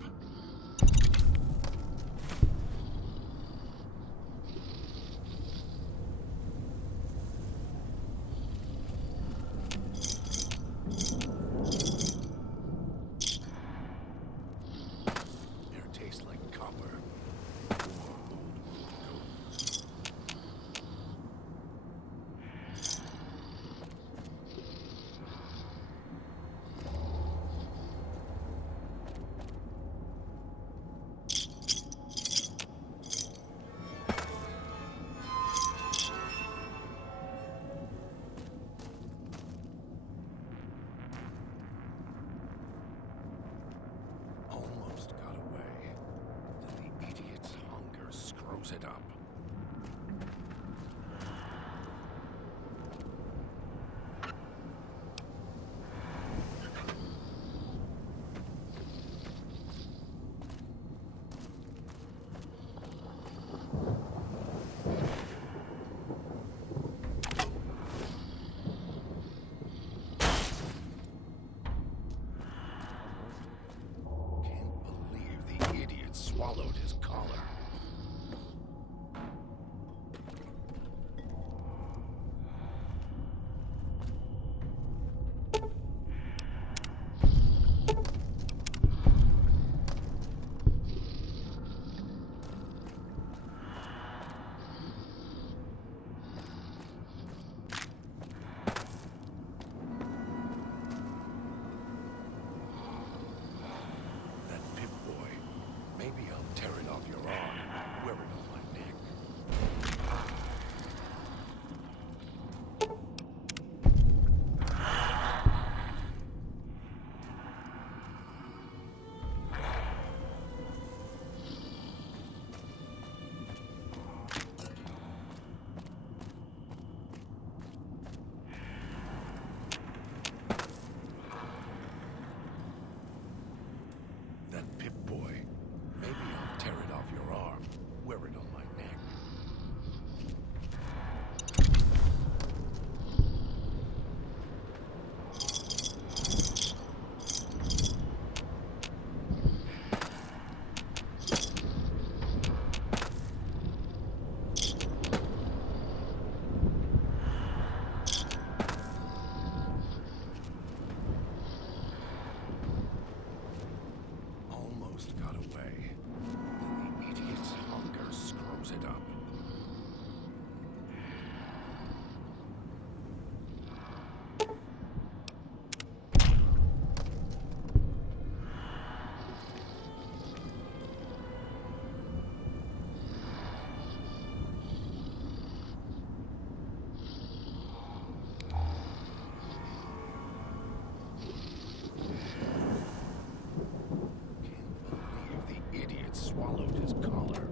screws it up. Can't believe the idiot swallowed his collar. That Pip-Boy. Maybe I'll tear it off your arm, wear it on my neck. That Pip-Boy. Maybe I'll tear it off your arm, wear it on my neck. Almost got away. Then the idiot's hunger screws it up. Can't believe the idiot swallowed his collar.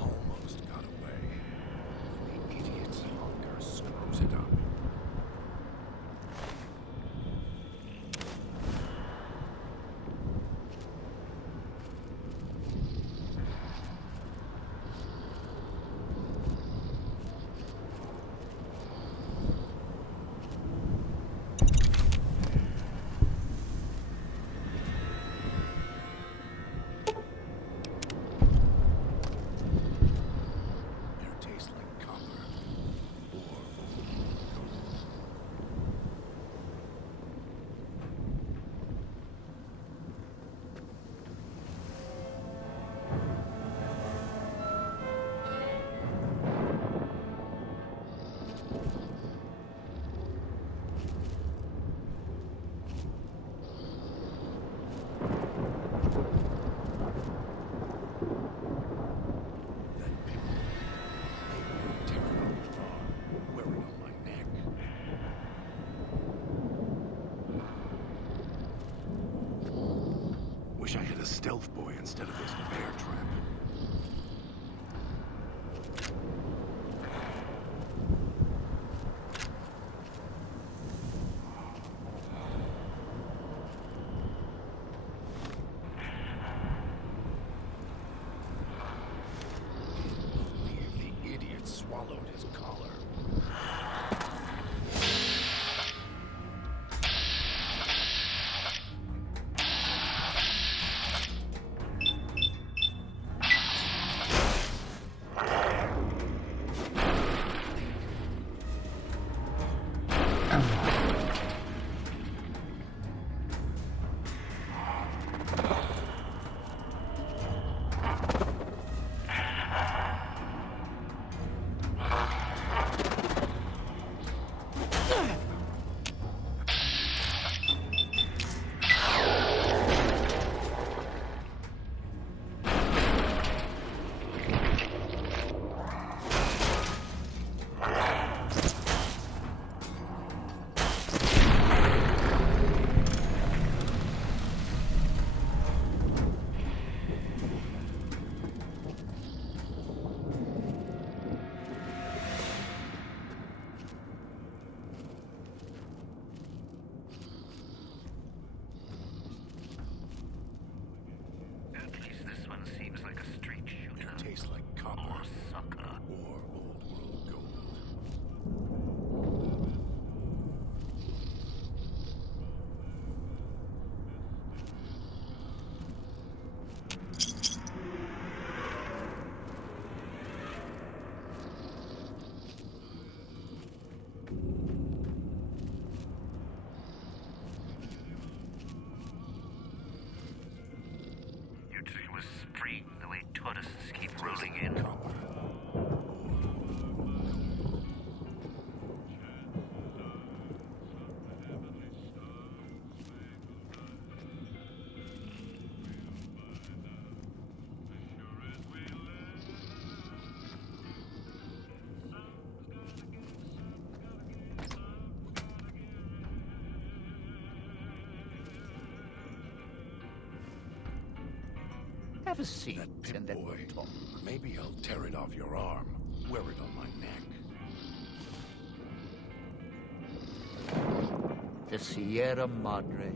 Almost got away. Then the idiot's hunger screws it up. Air tastes like copper. Or gold. That Pip-Boy. Maybe I'll tear it off your arm, wear it on my neck. Wish I had a stealth boy instead of this bear trap. taste like copper Or sucker. or old world gold. Your dream was free the way tourists keep rolling in. Copper. Have a seat, That pip and then boy. we'll talk. Maybe I'll tear it off your arm. Wear it on my neck. The Sierra Madre.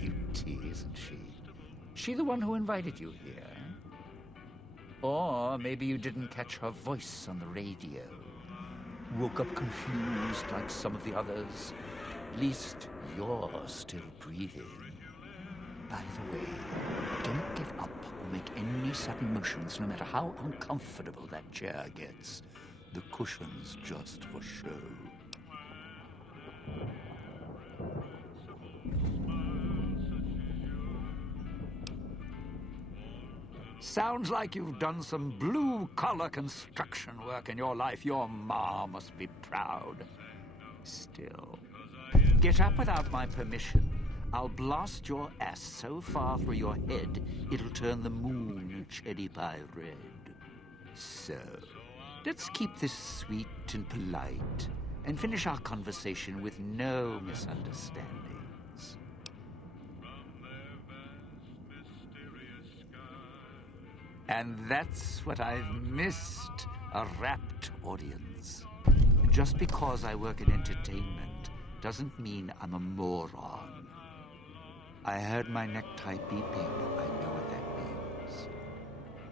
Beauty, isn't she? She the one who invited you here? Or maybe you didn't catch her voice on the radio. Woke up confused like some of the others. Least you're still breathing. By the way, don't get up or make any sudden motions, no matter how uncomfortable that chair gets. The cushion's just for show. Sounds like you've done some blue-collar construction work in your life. Your ma must be proud. Still, get up without my permission. I'll blast your ass so far through your head, it'll turn the moon cherry pie red. So, let's keep this sweet and polite, and finish our conversation with no misunderstandings. And that's what I've missed, a rapt audience. Just because I work in entertainment doesn't mean I'm a moron. I heard my necktie beeping. I know what that means.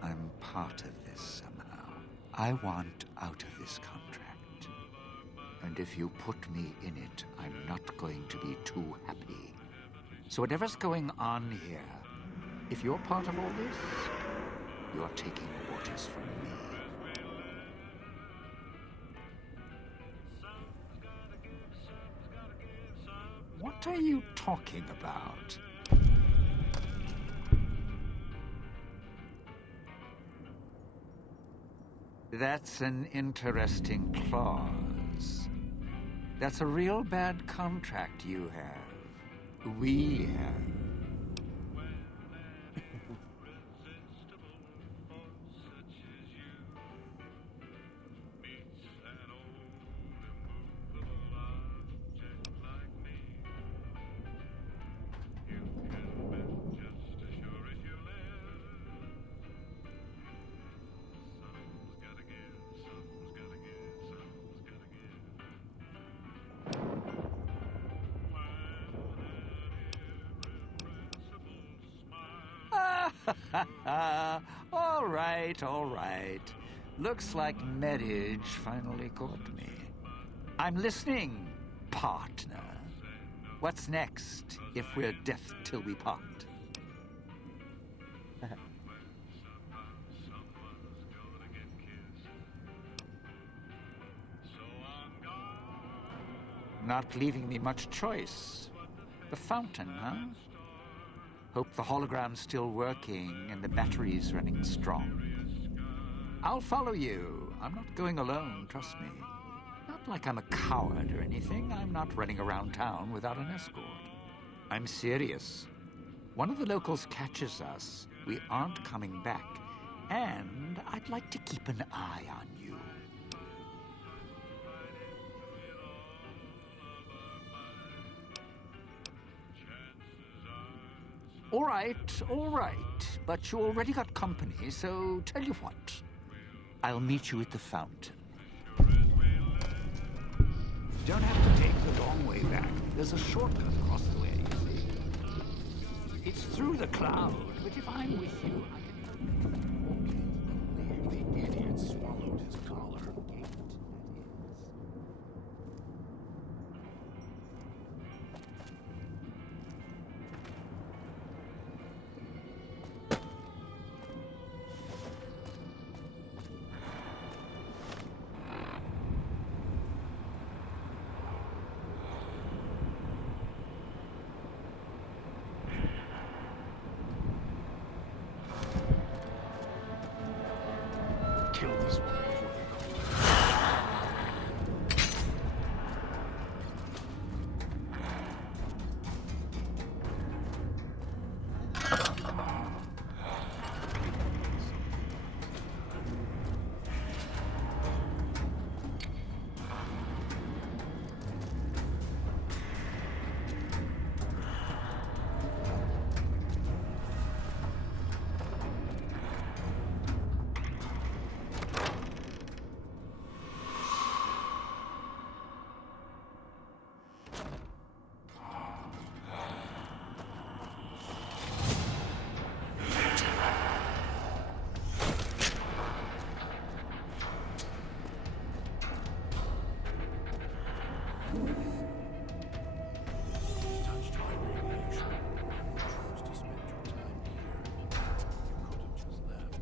I'm part of this somehow. I want out of this contract. And if you put me in it, I'm not going to be too happy. So whatever's going on here, if you're part of all this, you're taking orders from me. What are you talking about? That's an interesting clause. That's a real bad contract you have. We have. All right. Looks like marriage finally caught me. I'm listening, partner. What's next, if we're death till we part? Not leaving me much choice. The fountain, huh? Hope the hologram's still working and the battery's running strong. I'll follow you. I'm not going alone, trust me. Not like I'm a coward or anything. I'm not running around town without an escort. I'm serious. One of the locals catches us, we aren't coming back. And I'd like to keep an eye on you. All right. But you already got company, so tell you what. I'll meet you at the fountain. Don't have to take the long way back. There's a shortcut across the way, you see. It's through the cloud, but if I'm with you, I can... idiot swallowed his collar. Kill this one before they call. Touched by radiation. You chose to spend your time here. You could have just left.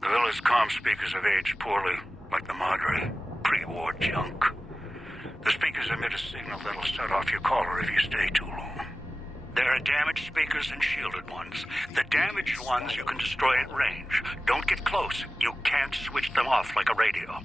The villa's comm speakers have aged poorly, like the Madre. Pre-war junk. The speakers emit a signal that'll set off your caller if you stay too long. There are damaged speakers and shielded ones. The damaged ones you can destroy at range. Don't get close. You can't switch them off like a radio.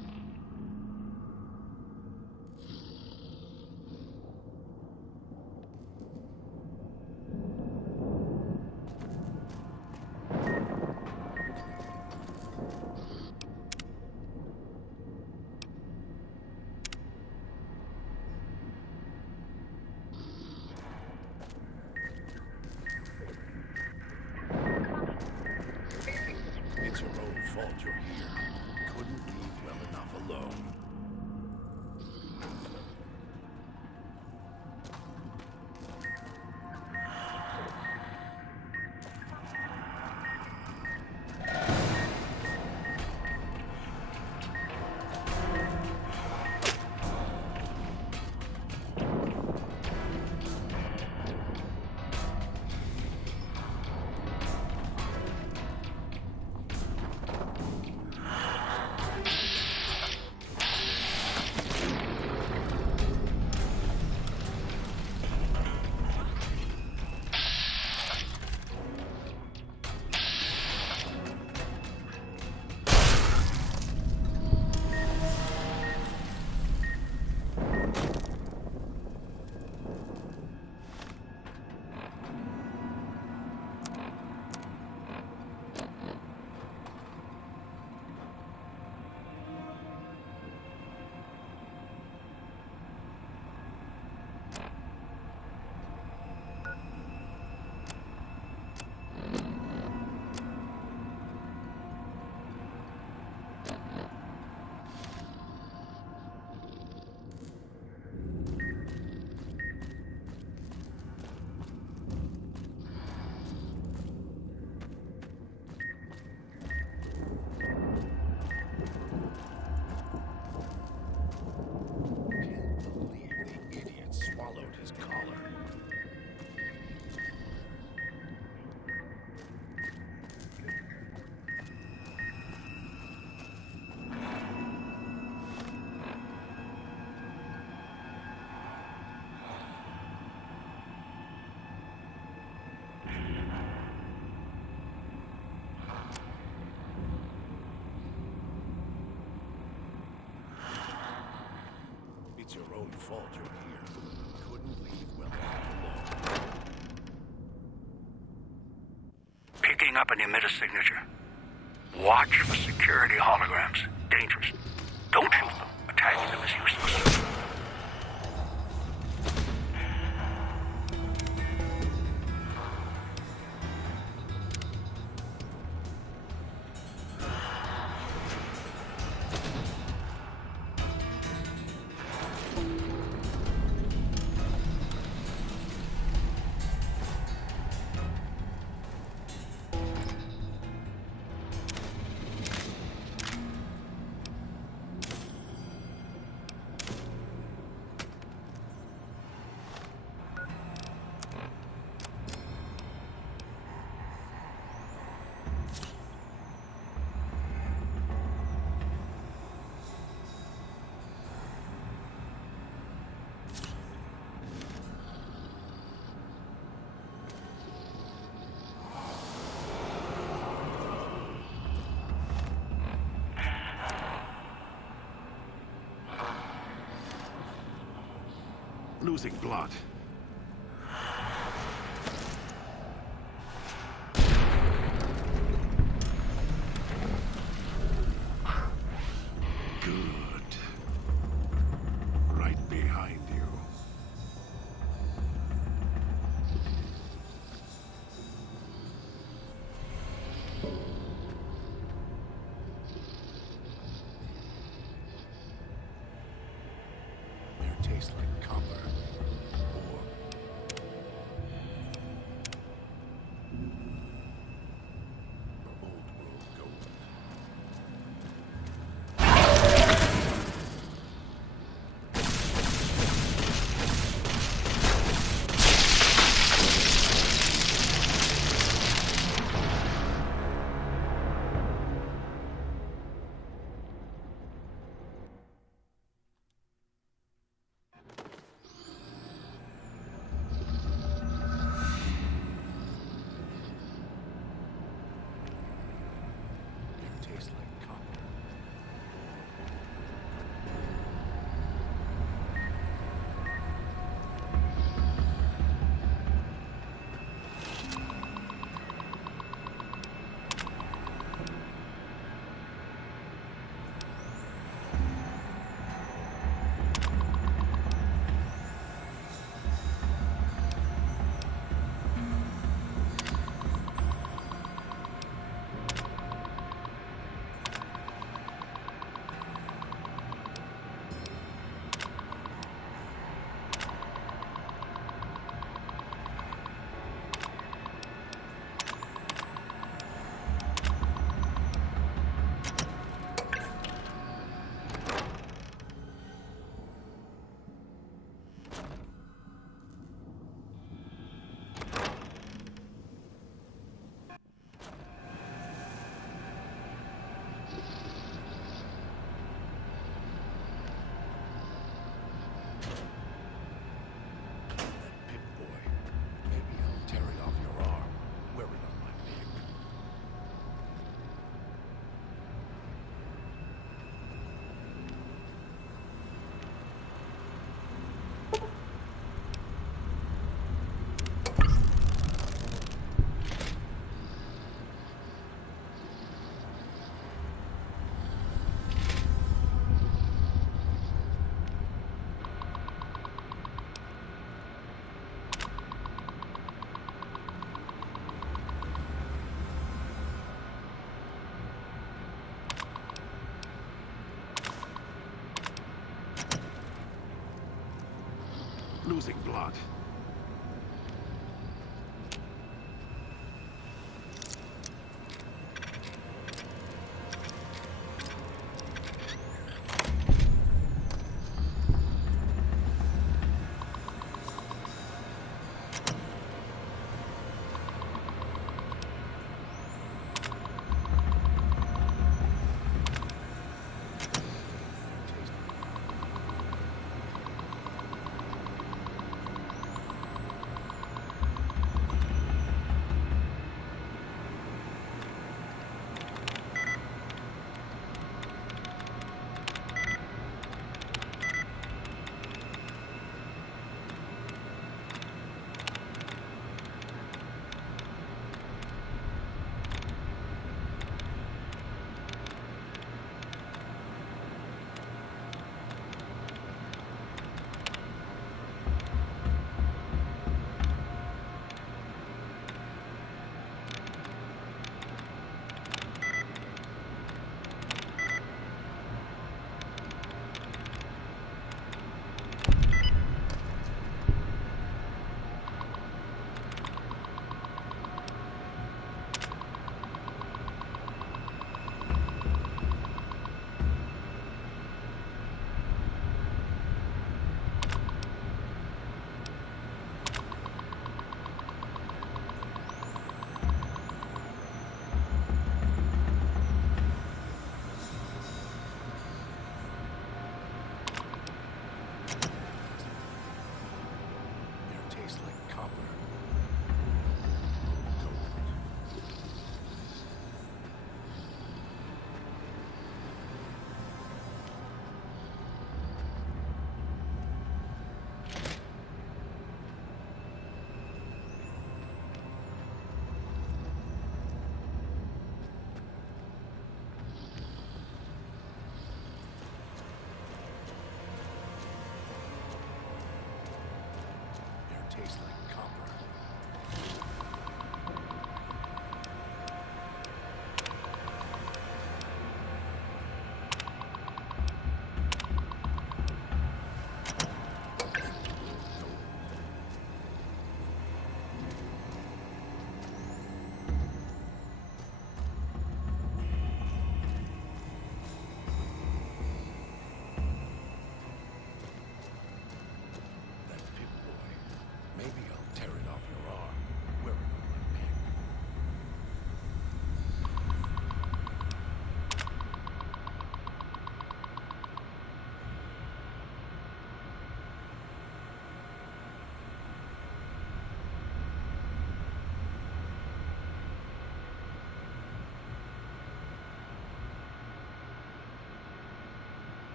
It's your own fault you're here. Couldn't leave well enough alone. It's your own fault you're here. Couldn't leave well enough alone. Picking up an emitter signature. Watch for security holograms. Dangerous. Don't shoot them. Attacking them is useless. Losing blood. Good. Right behind you. They taste like copper. Or old world gold. They taste like copper. Pip-Boy. Maybe I'll tear it off your arm. Wear it on my neck. Losing blood.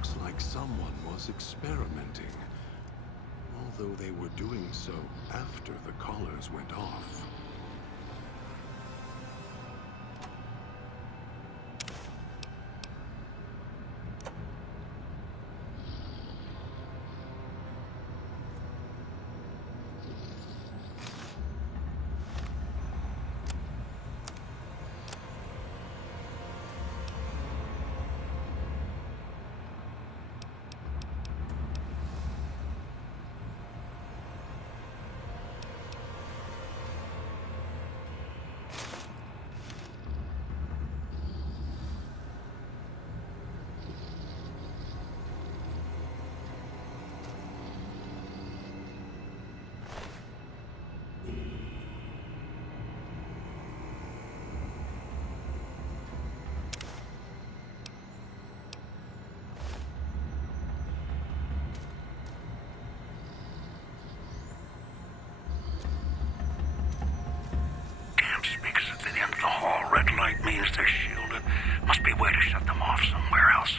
looks like someone was experimenting. Although they were doing so after the collars went off. Means they're shielded. Must be a way to shut them off somewhere else.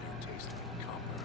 They taste like copper.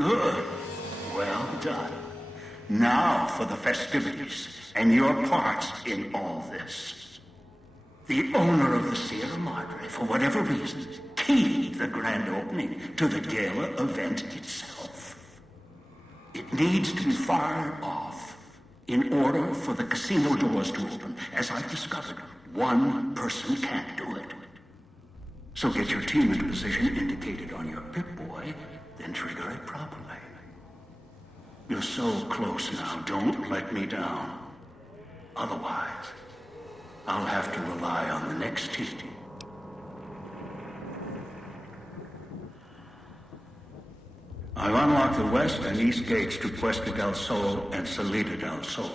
Good. Well done. Now for the festivities, and your parts in all this. The owner of the Sierra Madre, for whatever reason, keyed the grand opening to the gala event itself. It needs to be fired off in order for the casino doors to open. As I've discovered, one person can't do it. So get your team into position indicated on your Pip-Boy, then trigger it properly. You're so close now, don't let me down. Otherwise, I'll have to rely on the next team. I've unlocked the west and east gates to Puesta del Sol and Salida del Sol.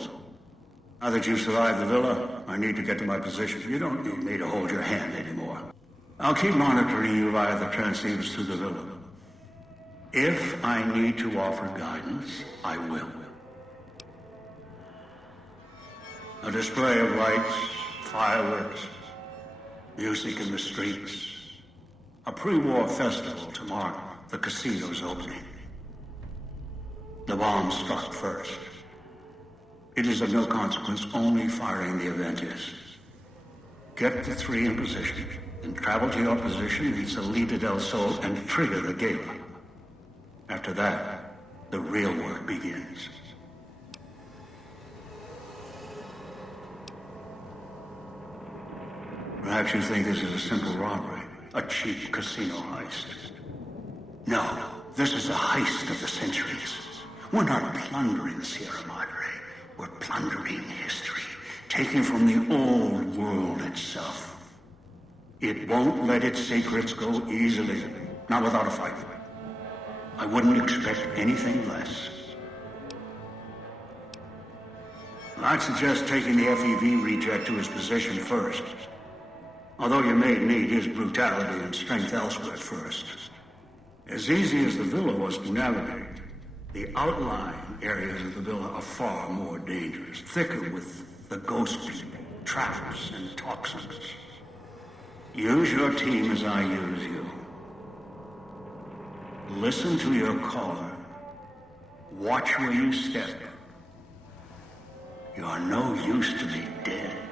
Now that you've survived the villa, I need to get to my position. You don't need me to hold your hand anymore. I'll keep monitoring you via the transceivers through the villa. If I need to offer guidance, I will. A display of lights, fireworks, music in the streets. A pre-war festival to mark the casino's opening. The bomb struck first. It is of no consequence, only firing the event is. Get the three in position, then travel to your position in Salida del Sol and trigger the gala. After that, the real work begins. Perhaps you think this is a simple robbery, a cheap casino heist. No, this is a heist of the centuries. We're not plundering Sierra Madre. We're plundering history, taking from the old world itself. It won't let its secrets go easily, not without a fight. I wouldn't expect anything less. I'd suggest taking the FEV reject to his position first. Although you may need his brutality and strength elsewhere at first. As easy as the villa was to navigate, the outlying areas of the villa are far more dangerous, thicker with the ghost people, traps, and toxins. Use your team as I use you. Listen to your caller. Watch where you step. You are no use to me dead.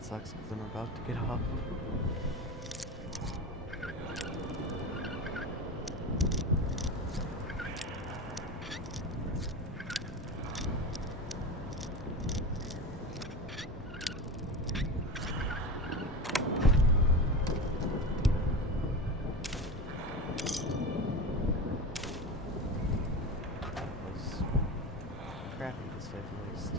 that sucks because I'm about to get off. Crappy to say the least.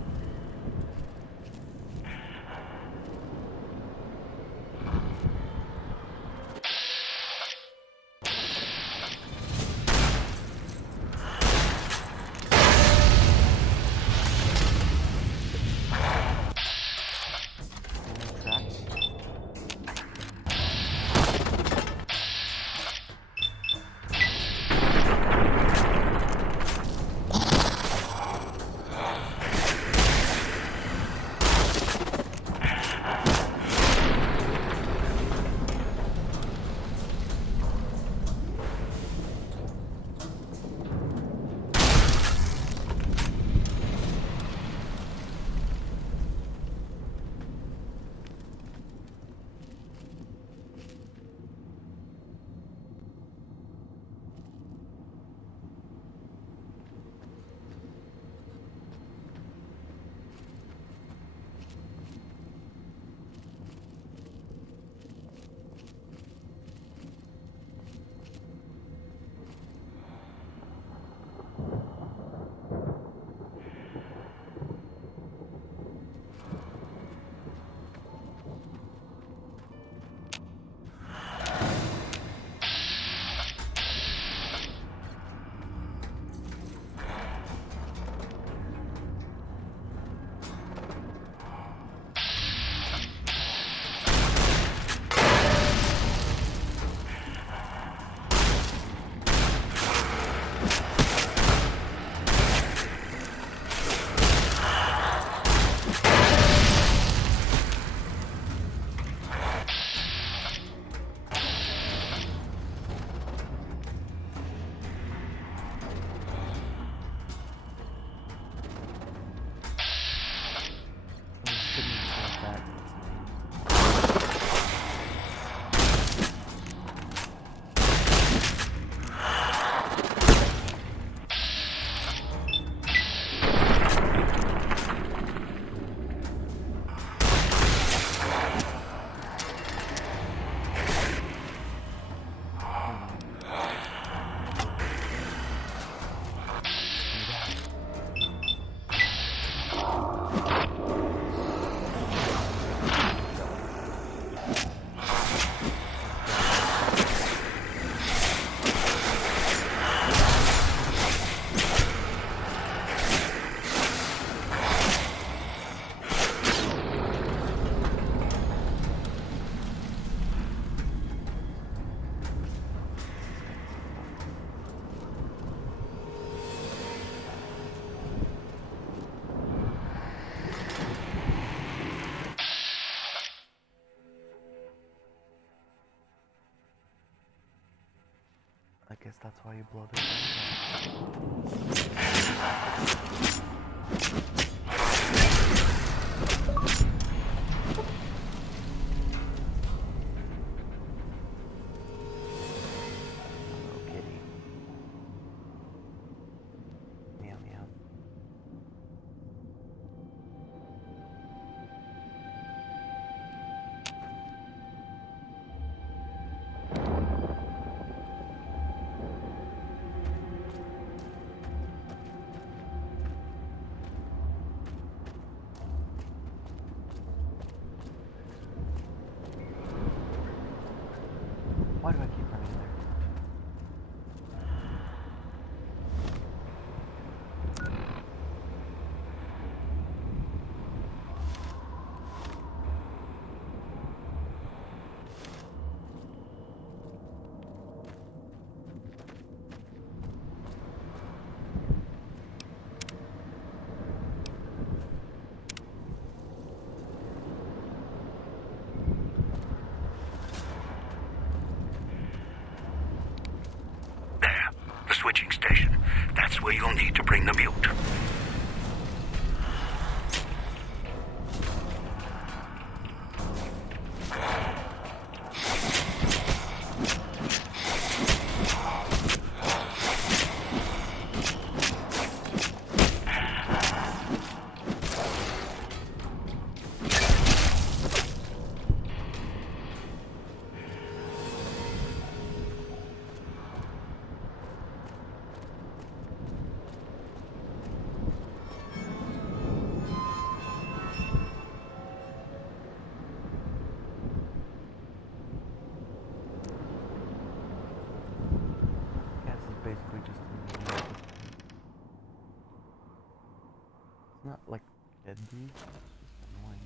Any tracks? I guess that's why you blow this thing Hello, kitty. Meow meow. Why do I keep running there? The switching station. That's where you'll need to bring the mute. not like deadly. Annoying.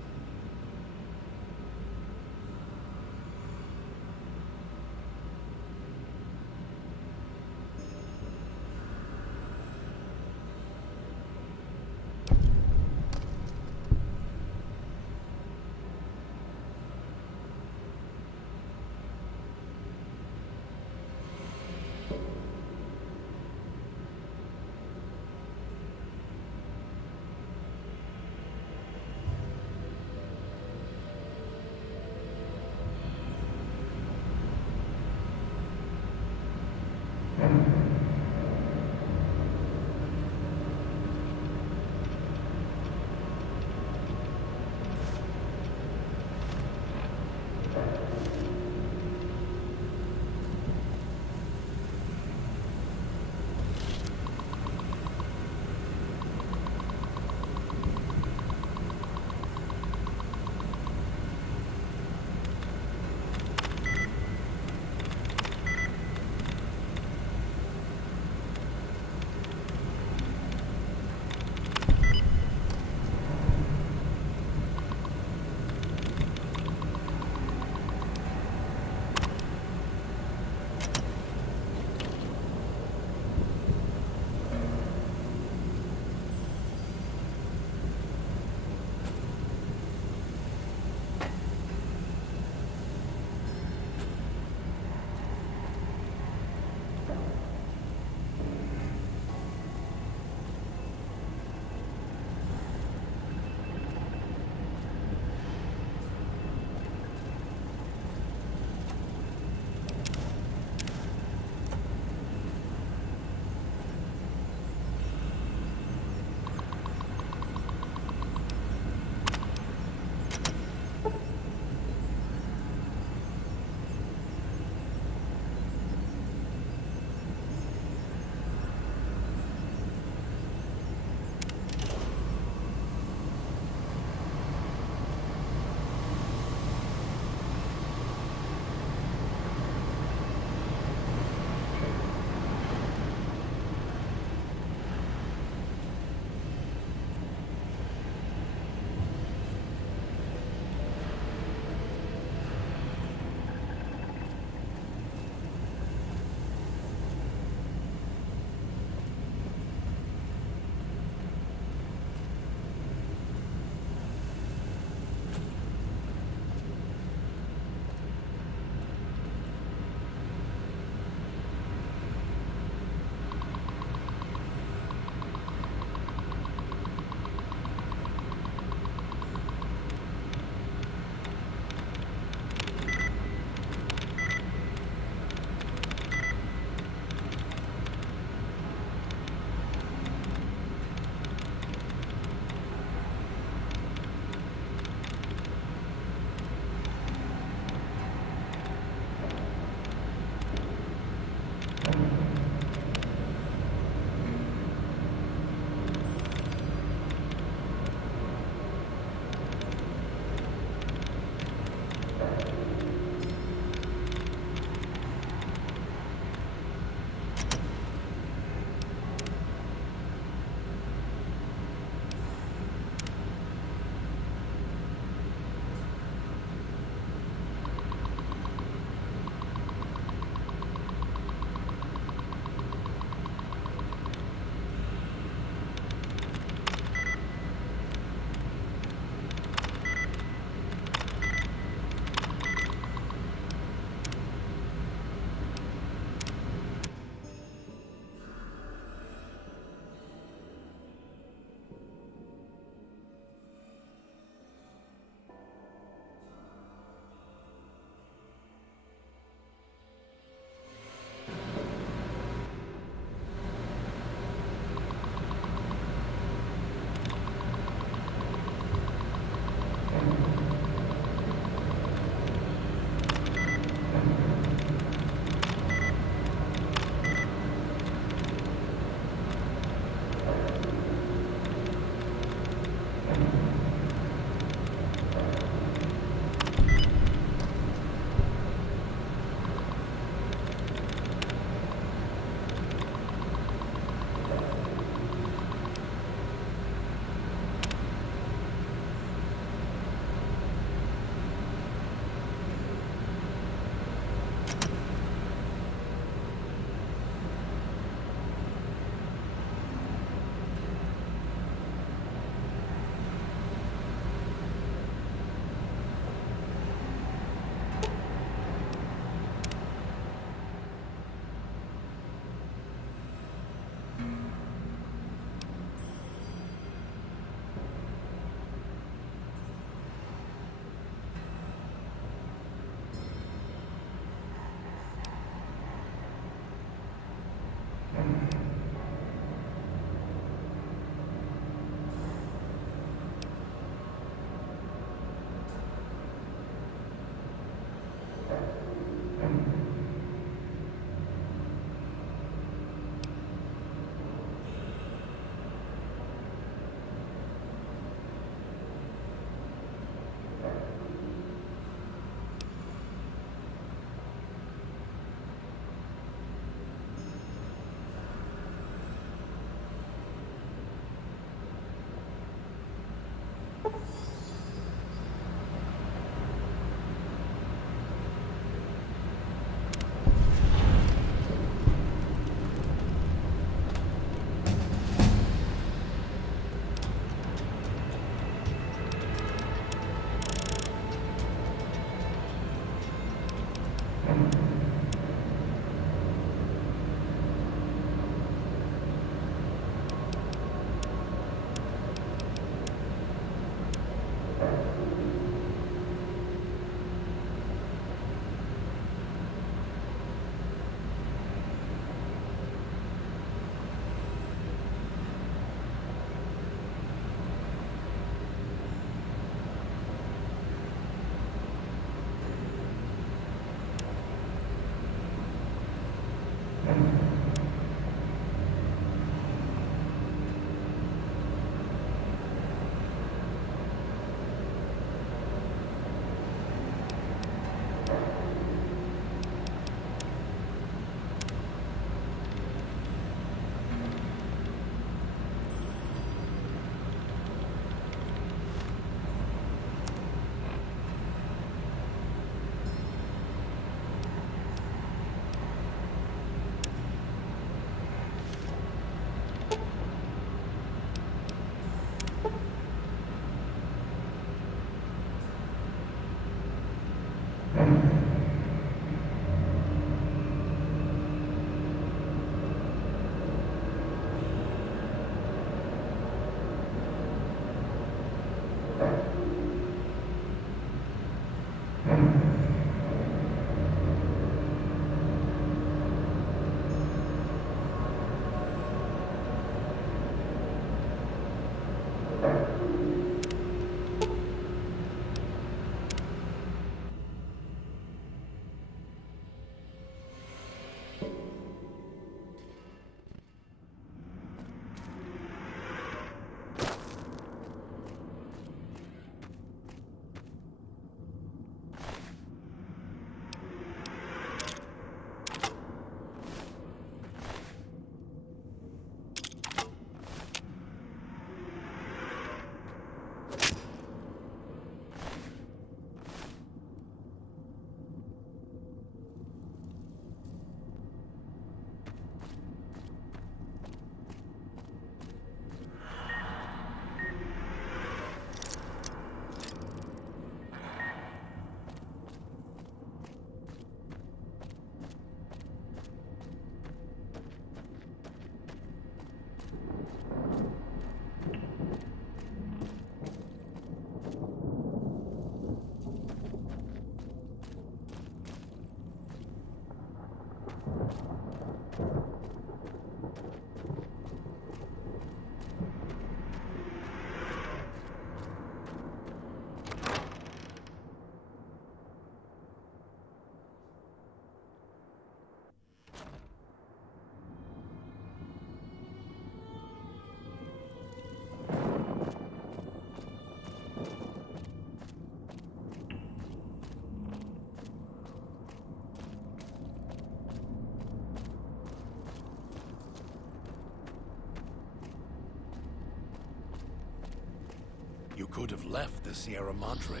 You could have left the Sierra Madre,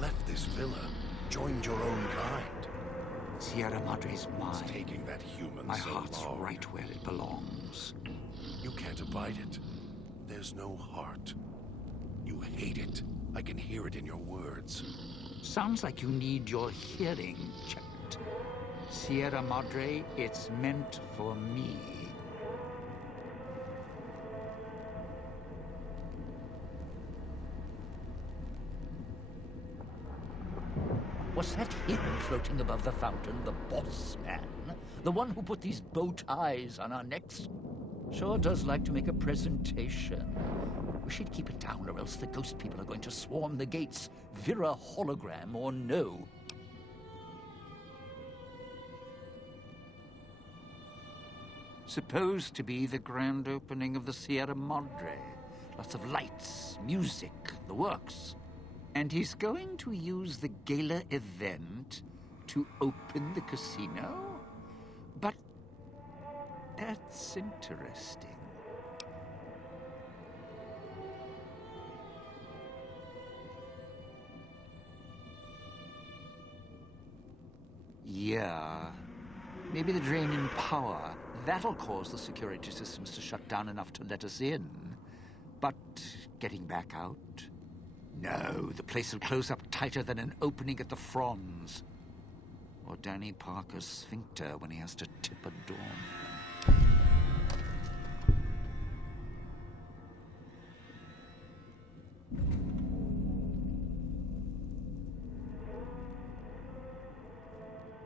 left this villa, joined your own kind. Sierra Madre's It's mine. taking that human My so heart's long. right where it belongs. You can't abide it. There's no heart. You hate it. I can hear it in your words. Sounds like you need your hearing checked. Sierra Madre, it's meant for me. Was that him floating above the fountain, the boss man? The one who put these bow ties on our necks? Sure does like to make a presentation. We should keep it down, or else the ghost people are going to swarm the gates. Vira hologram or no. Supposed to be the grand opening of the Sierra Madre. Lots of lights, music, the works. And he's going to use the gala event to open the casino? But that's interesting. Yeah. Maybe the drain in power. That'll cause the security systems to shut down enough to let us in. But getting back out? No, the place will close up tighter than an opening at the Fronds. Or Danny Parker's sphincter when he has to tip a dawn.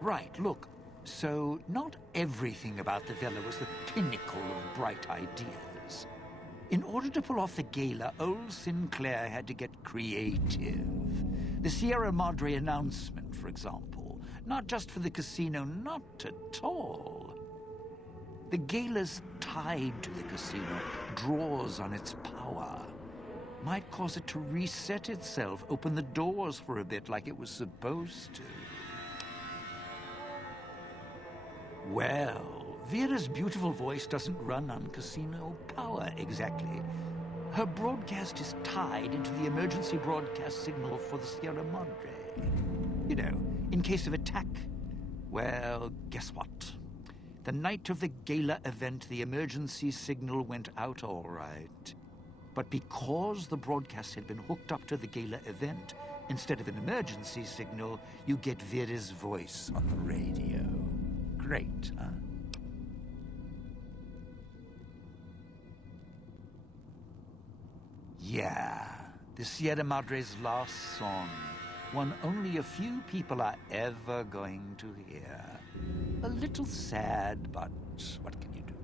Right, look. So, not everything about the villa was the pinnacle of bright ideas. In order to pull off the gala, old Sinclair had to get creative. The Sierra Madre announcement, for example. Not just for the casino, not at all. The gala's tied to the casino, draws on its power. Might cause it to reset itself, open the doors for a bit like it was supposed to. Well, Vera's beautiful voice doesn't run on casino power, exactly. Her broadcast is tied into the emergency broadcast signal for the Sierra Madre. You know, in case of attack. Well, guess what? The night of the gala event, the emergency signal went out all right. But because the broadcast had been hooked up to the gala event, instead of an emergency signal, you get Vera's voice on the radio. Great, huh? Yeah, the Sierra Madre's last song. one only a few people are ever going to hear. A little sad, but what can you do?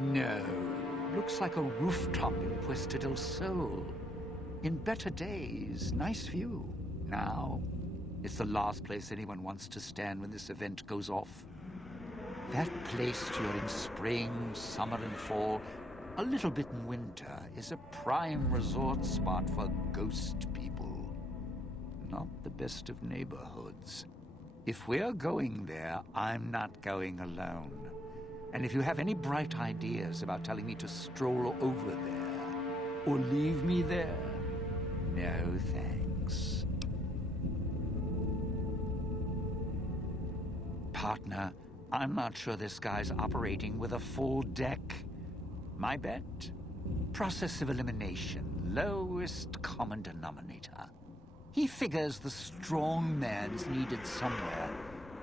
No, looks like a rooftop in Puesta del Sol. In better days, nice view. Now, it's the last place anyone wants to stand when this event goes off. That place during spring, summer, and fall, a little bit in winter, is a prime resort spot for ghost people. Not the best of neighborhoods. If we're going there, I'm not going alone. And if you have any bright ideas about telling me to stroll over there, or leave me there, no thanks. Partner, I'm not sure this guy's operating with a full deck. My bet? Process of elimination, lowest common denominator. He figures the strong man's needed somewhere,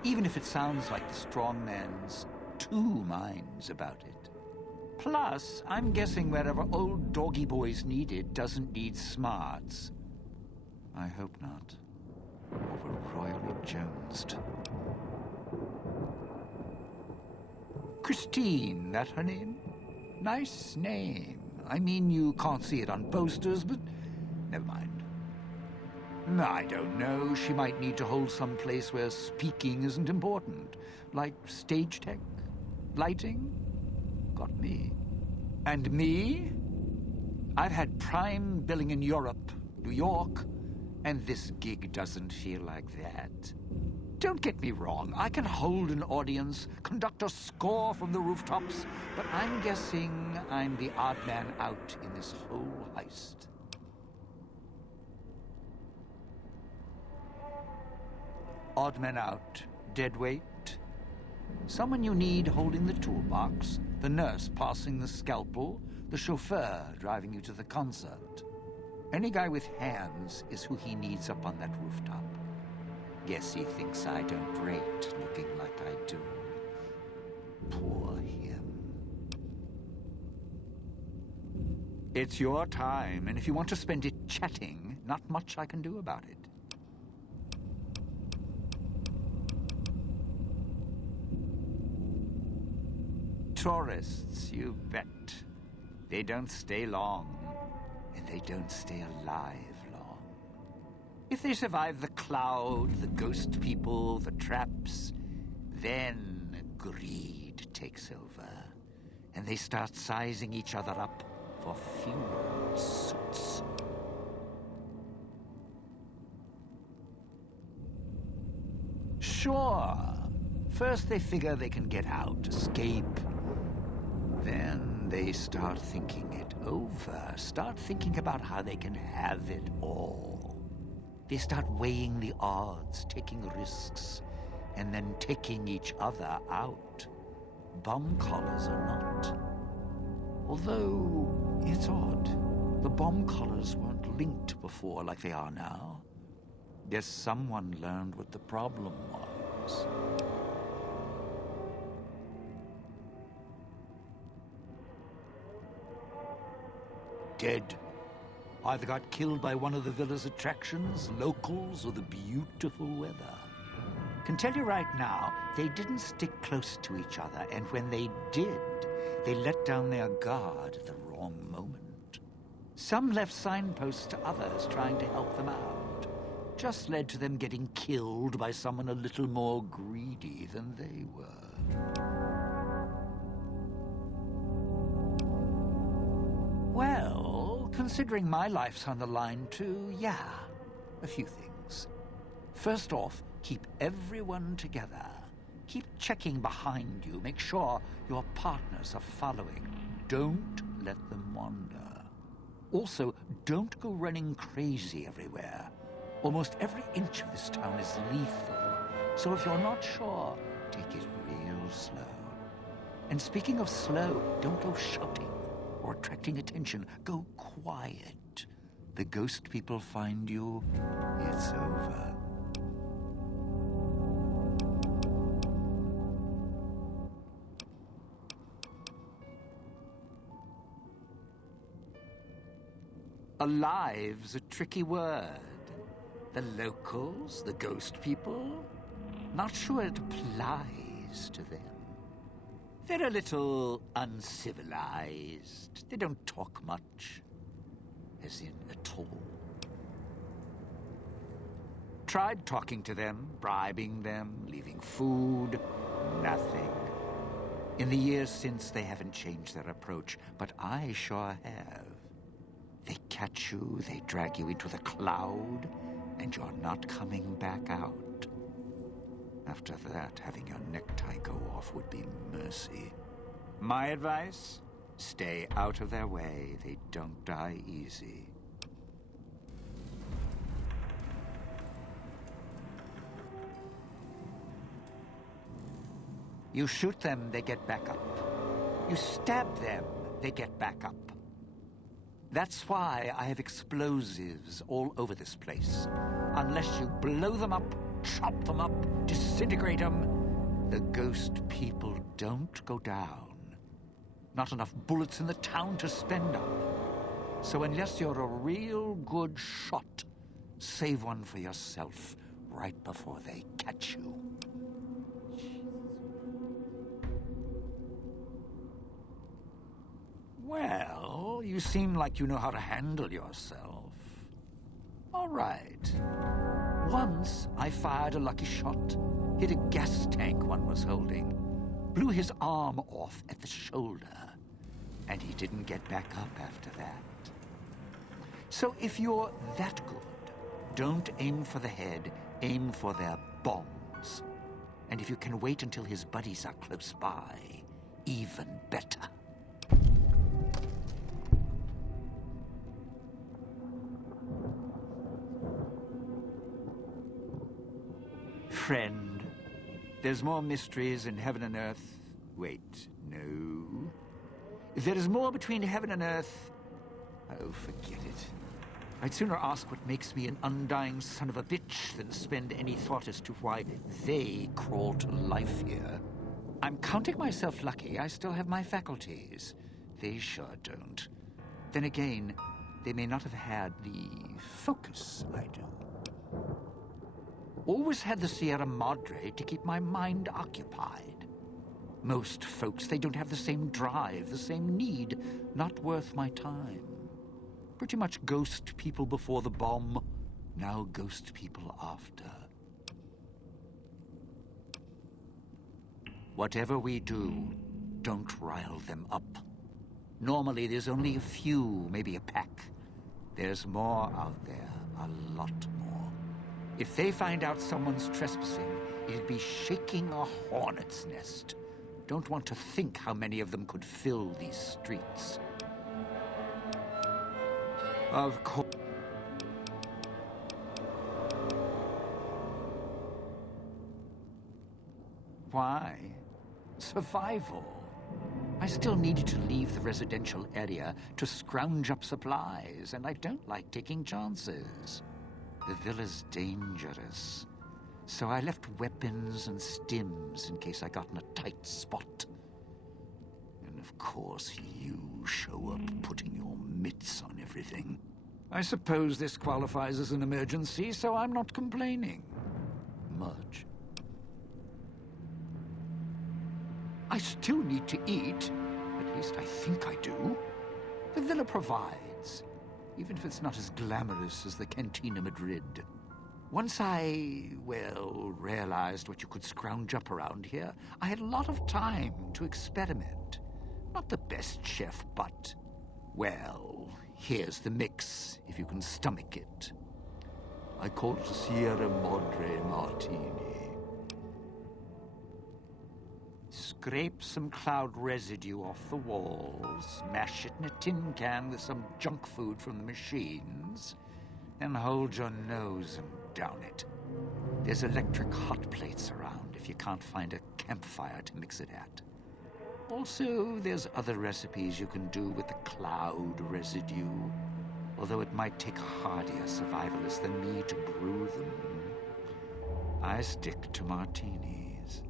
even if it sounds like the strong man's two minds about it. Plus, I'm guessing wherever old doggy boy's needed doesn't need smarts. I hope not. Or we're royally jonesed. Christine, that her name? Nice name. I mean, you can't see it on posters, but never mind. I don't know. She might need to hold some place where speaking isn't important. Like stage tech, lighting. Got me. And me? I've had prime billing in Europe, New York, and this gig doesn't feel like that. Don't get me wrong, I can hold an audience, conduct a score from the rooftops, but I'm guessing I'm the odd man out in this whole heist. Odd man out, dead weight. Someone you need holding the toolbox, the nurse passing the scalpel, the chauffeur driving you to the concert. Any guy with hands is who he needs up on that rooftop. Guess he thinks I don't rate looking like I do. Poor him. It's your time, and if you want to spend it chatting, not much I can do about it. Tourists, you bet. They don't stay long, and they don't stay alive long. If they survive the cloud, the ghost people, the traps, then greed takes over, and they start sizing each other up for funeral suits. Sure. First they figure they can get out, escape. Then they start thinking it over, start thinking about how they can have it all. They start weighing the odds, taking risks, and then taking each other out. Bomb collars or not. Although, it's odd. The bomb collars weren't linked before like they are now. Guess someone learned what the problem was. Dead. Either got killed by one of the villa's attractions, locals, or the beautiful weather. Can tell you right now, they didn't stick close to each other, and when they did, they let down their guard at the wrong moment. Some left signposts to others trying to help them out. Just led to them getting killed by someone a little more greedy than they were. Well, considering my life's on the line too, yeah, a few things. First off, keep everyone together. Keep checking behind you. Make sure your partners are following. Don't let them wander. Also, don't go running crazy everywhere. Almost every inch of this town is lethal. So if you're not sure, take it real slow. And speaking of slow, don't go shouting or attracting attention. Go quiet. The ghost people find you, it's over. Alive's a tricky word. The locals, the ghost people, not sure it applies to them. They're a little uncivilized. They don't talk much, as in at all. Tried talking to them, bribing them, leaving food, nothing. In the years since, they haven't changed their approach, but I sure have. They catch you, they drag you into the cloud, and you're not coming back out. After that, having your necktie go off would be mercy. My advice? Stay out of their way. They don't die easy. You shoot them, they get back up. You stab them, they get back up. That's why I have explosives all over this place. Unless you blow them up, chop them up, disintegrate them, the ghost people don't go down. Not enough bullets in the town to spend on. So unless you're a real good shot, save one for yourself right before they catch you. Well, you seem like you know how to handle yourself. All right. Once I fired a lucky shot, hit a gas tank one was holding, blew his arm off at the shoulder, and he didn't get back up after that. So if you're that good, don't aim for the head, aim for their bombs. And if you can wait until his buddies are close by, even better. Friend, there's more mysteries in heaven and earth. Wait, no. There is more between heaven and earth. Oh, forget it. I'd sooner ask what makes me an undying son of a bitch than spend any thought as to why they crawl to life here. I'm counting myself lucky I still have my faculties. They sure don't. Then again, they may not have had the focus I do. Always had the Sierra Madre to keep my mind occupied. Most folks, they don't have the same drive, the same need. Not worth my time. Pretty much ghost people before the bomb, now ghost people after. Whatever we do, don't rile them up. Normally, there's only a few, maybe a pack. There's more out there, a lot more. If they find out someone's trespassing, it'd be shaking a hornet's nest. Don't want to think how many of them could fill these streets. Of course. Why? Survival. I still needed to leave the residential area to scrounge up supplies, and I don't like taking chances. The villa's dangerous, so I left weapons and stims in case I got in a tight spot. And of course, you show up putting your mitts on everything. I suppose this qualifies as an emergency, so I'm not complaining. Much. I still need to eat. At least I think I do. The villa provides, even if it's not as glamorous as the Cantina Madrid. Once I, well, realized what you could scrounge up around here, I had a lot of time to experiment. Not the best chef, but, well, here's the mix, if you can stomach it. I call it a Sierra Madre Martini. Scrape some cloud residue off the walls, mash it in a tin can with some junk food from the machines, then hold your nose and down it. There's electric hot plates around if you can't find a campfire to mix it at. Also, there's other recipes you can do with the cloud residue, although it might take a hardier survivalist than me to brew them. I stick to martinis.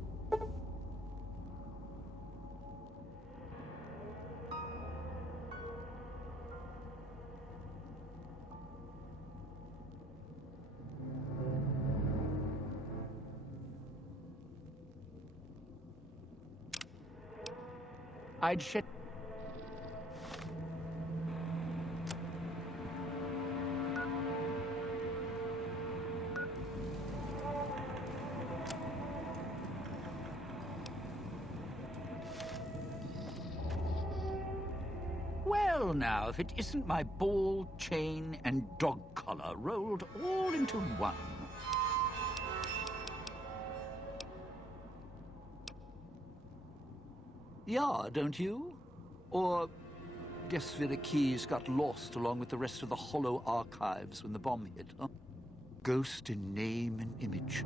I'd shed... Well now, if it isn't my ball, chain, and dog collar rolled all into one. Yeah, don't you? Or guess Vera Keys got lost along with the rest of the Hollow archives when the bomb hit, huh? Ghost in name and image.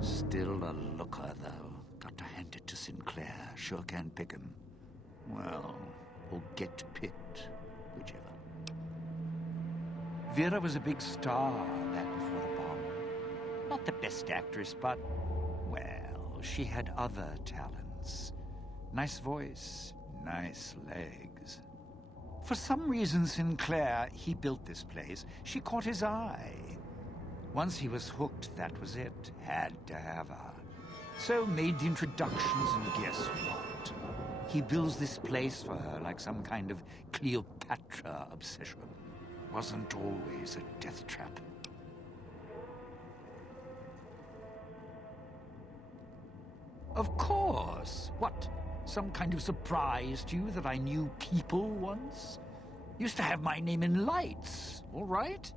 Still a looker, though. Got to hand it to Sinclair. Sure can pick him. Well, or get picked, whichever. Vera was a big star back before the bomb. Not the best actress, but, well, she had other talents. Nice voice, nice legs. For some reason, Sinclair, he built this place. She caught his eye. Once he was hooked, that was it. Had to have her. So made the introductions, and guess what? He builds this place for her like some kind of Cleopatra obsession. Wasn't always a death trap. Of course. What? Some kind of surprise to you that I knew people once? Used to have my name in lights, all right?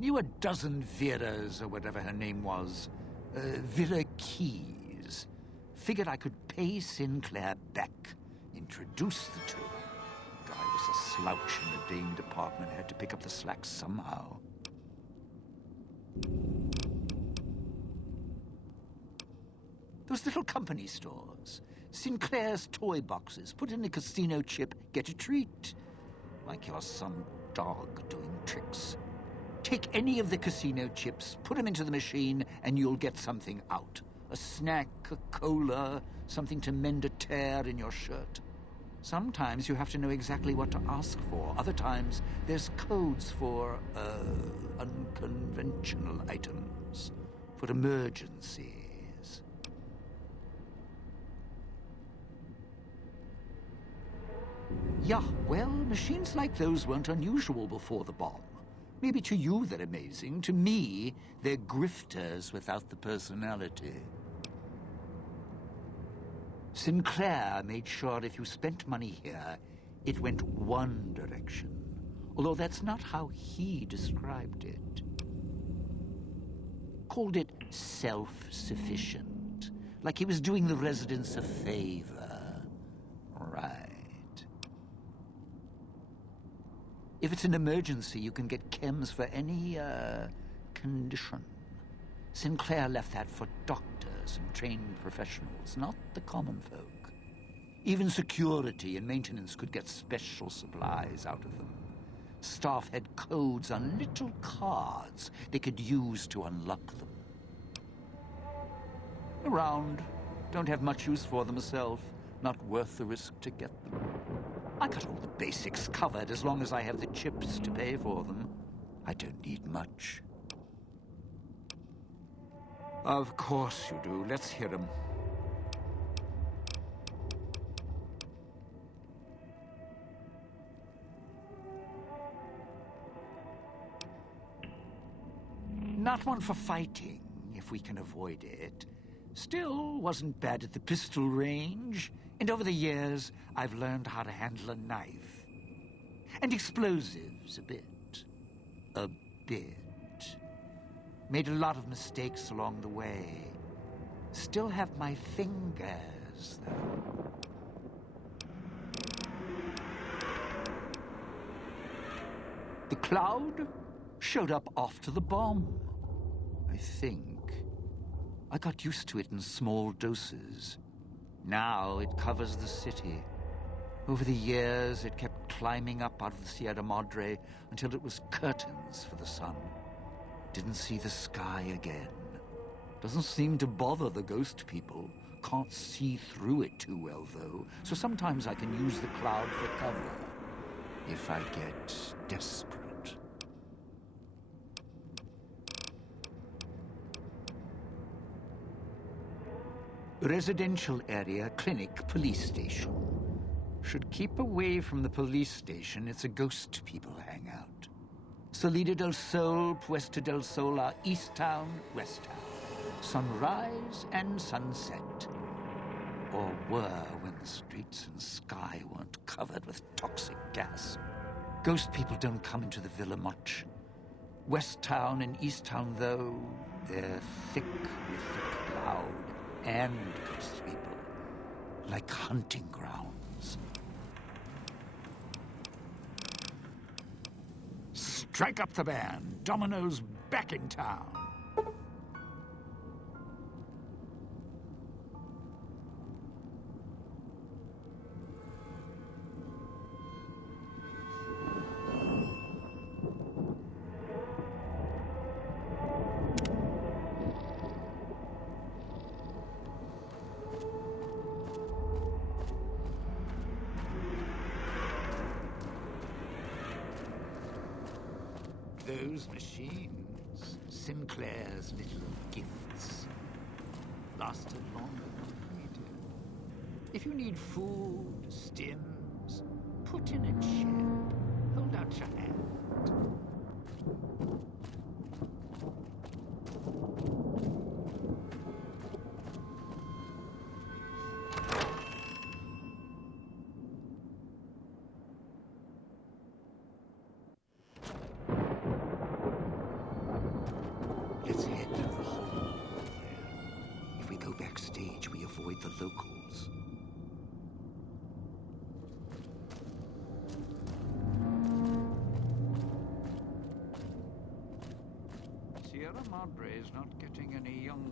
Knew a dozen Veras, or whatever her name was. Vera Keys. Figured I could pay Sinclair back. Introduce the two. Guy was a slouch in the Dame department. Had to pick up the slack somehow. Those little company stores. Sinclair's toy boxes. Put in a casino chip, get a treat. Like you're some dog doing tricks. Take any of the casino chips, put them into the machine, and you'll get something out. A snack, a cola, something to mend a tear in your shirt. Sometimes you have to know exactly what to ask for. Other times, there's codes for, unconventional items. For emergencies. Yeah, well, machines like those weren't unusual before the bomb. Maybe to you they're amazing. To me, they're grifters without the personality. Sinclair made sure if you spent money here, it went one direction. Although that's not how he described it. Called it self-sufficient. Like he was doing the residents a favor. Right. If it's an emergency, you can get chems for any, condition. Sinclair left that for doctors and trained professionals, not the common folk. Even security and maintenance could get special supplies out of them. Staff had codes on little cards they could use to unlock them. Around. Don't have much use for them myself. Not worth the risk to get them. I got all the basics covered as long as I have the chips to pay for them. I don't need much. Of course you do. Let's hear them. Not one for fighting, if we can avoid it. Still, wasn't bad at the pistol range. And over the years, I've learned how to handle a knife. And explosives, a bit. A bit. Made a lot of mistakes along the way. Still have my fingers, though. The cloud showed up after the bomb, I think. I got used to it in small doses. Now it covers the city. Over the years, it kept climbing up out of the Sierra Madre until it was curtains for the sun. Didn't see the sky again. Doesn't seem to bother the ghost people. Can't see through it too well, though, so sometimes I can use the cloud for cover. If I get desperate. Residential area, clinic, police station. should keep away from the police station. It's a ghost people hang out. Salida del Sol, Puesta del Sol are East Town, West Town. Sunrise and sunset. Or were when the streets and sky weren't covered with toxic gas. Ghost people don't come into the villa much. West Town and East Town, though, they're thick with the cloud and ghost people. Like hunting grounds. Strike up the band. Domino's back in town. Those machines, Sinclair's little gifts, lasted longer than we did. If you need food, stims, put in a chair. Hold out your hand. Let's head to the hall there. If we go backstage, we avoid the locals. Sierra Madre is not getting any younger.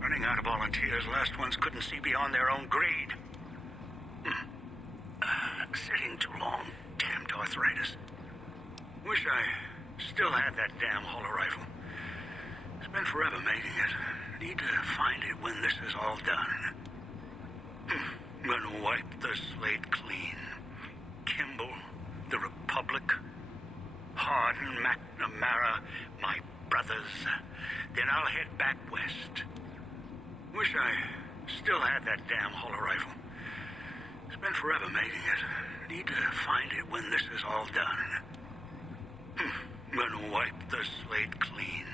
Running out of volunteers, last ones couldn't see beyond their own greed. Sitting too long. Damned arthritis. Wish I still had that damn holo rifle. It's been forever making it. Need to find it when this is all done. Gonna wipe the slate clean. Kimball, the Republic, Hardin, McNamara, my brothers. Then I'll head back west. Wish I still had that damn holo rifle. It's been forever making it. Need to find it when this is all done. Gonna wipe the slate clean.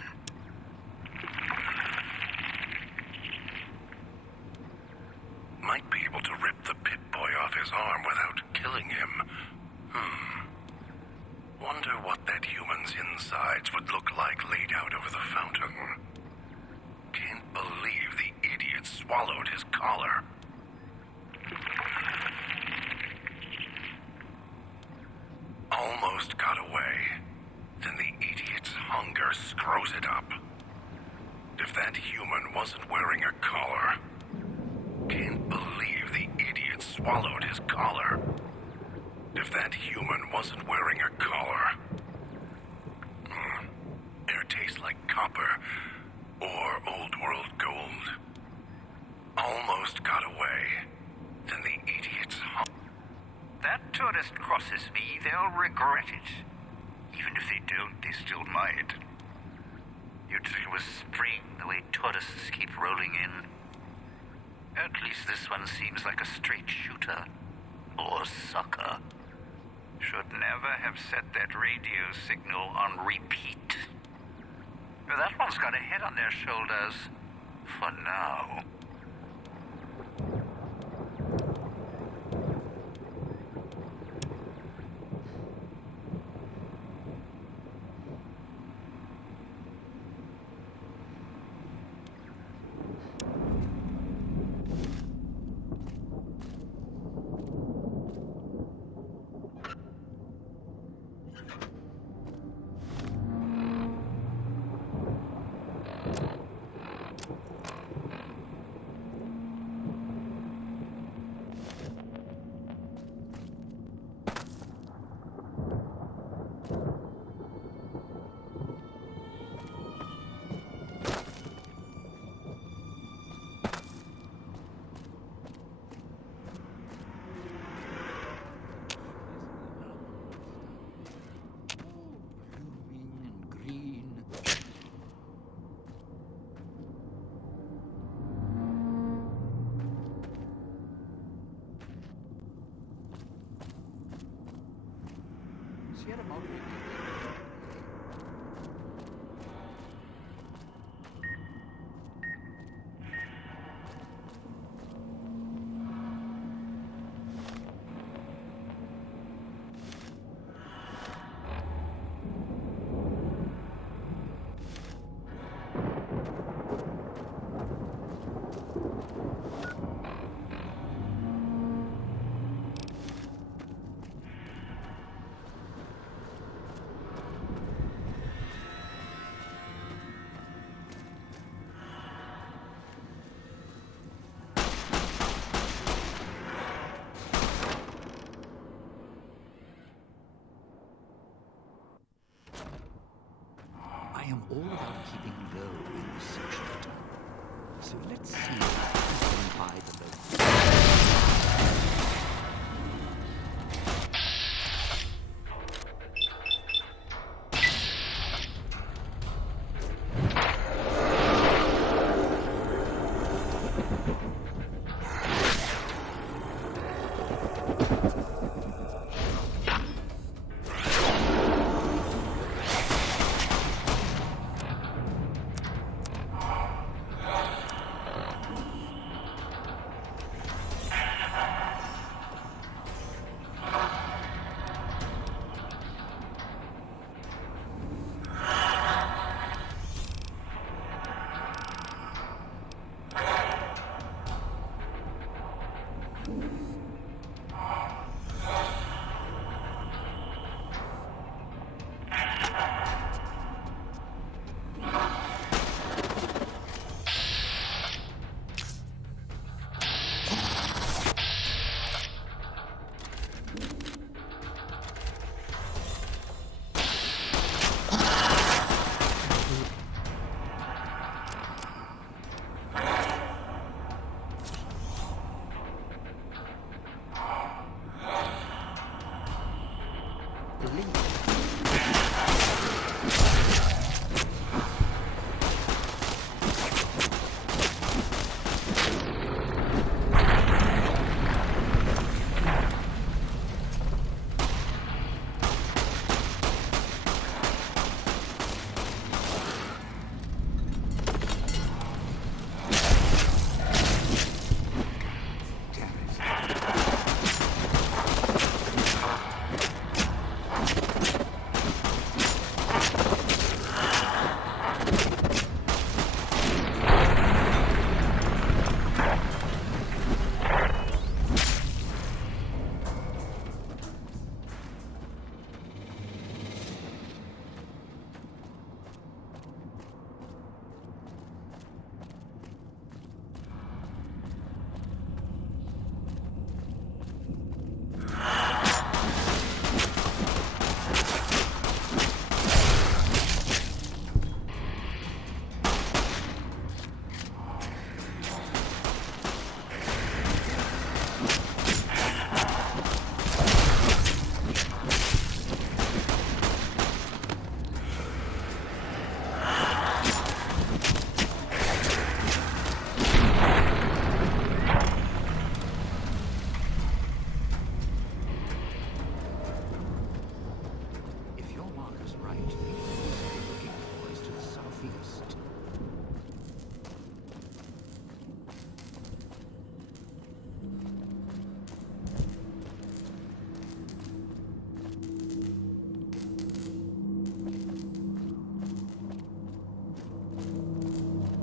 Might be able to rip the Pip-Boy off his arm without killing him. Wonder what that human's insides would look like laid out over the fountain. Can't believe the idiot swallowed his collar. Almost got away. Then the idiot's hunger screws it up. If that human wasn't wearing a collar... Can't believe the idiot swallowed his collar. If that human wasn't wearing a collar... Air tastes like copper or old world gold. Almost got away. Then the idiot's... That tourist crosses me, they'll regret it. Even if they don't, they still might. You'd think it was spring, the way tourists keep rolling in. At least this one seems like a straight shooter. Or sucker. Should never have set that radio signal on repeat. But that one's got a head on their shoulders. For now. Sierra Madre did it. I am all about keeping low in this section of town. So let's see if we can buy the low.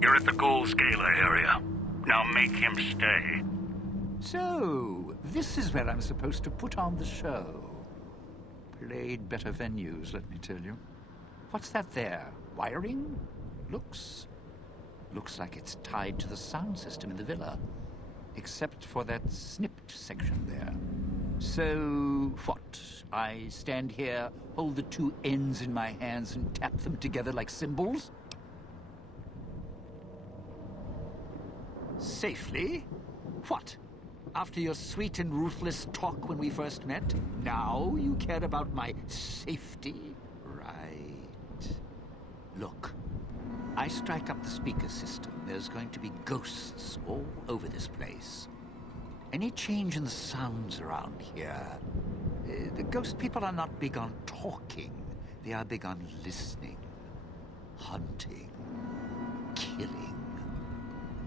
You're at the Ghoul Scalar area. Now make him stay. So, this is where I'm supposed to put on the show. Played better venues, let me tell you. What's that there? Wiring? Looks like it's tied to the sound system in the villa. Except for that snipped section there. So, what? I stand here, hold the two ends in my hands and tap them together like cymbals? Safely? What? After your sweet and ruthless talk when we first met, now you care about my safety? Right. Look, I strike up the speaker system. There's going to be ghosts all over this place. Any change in the sounds around here, The ghost people are not big on talking. They are big on listening, hunting, killing.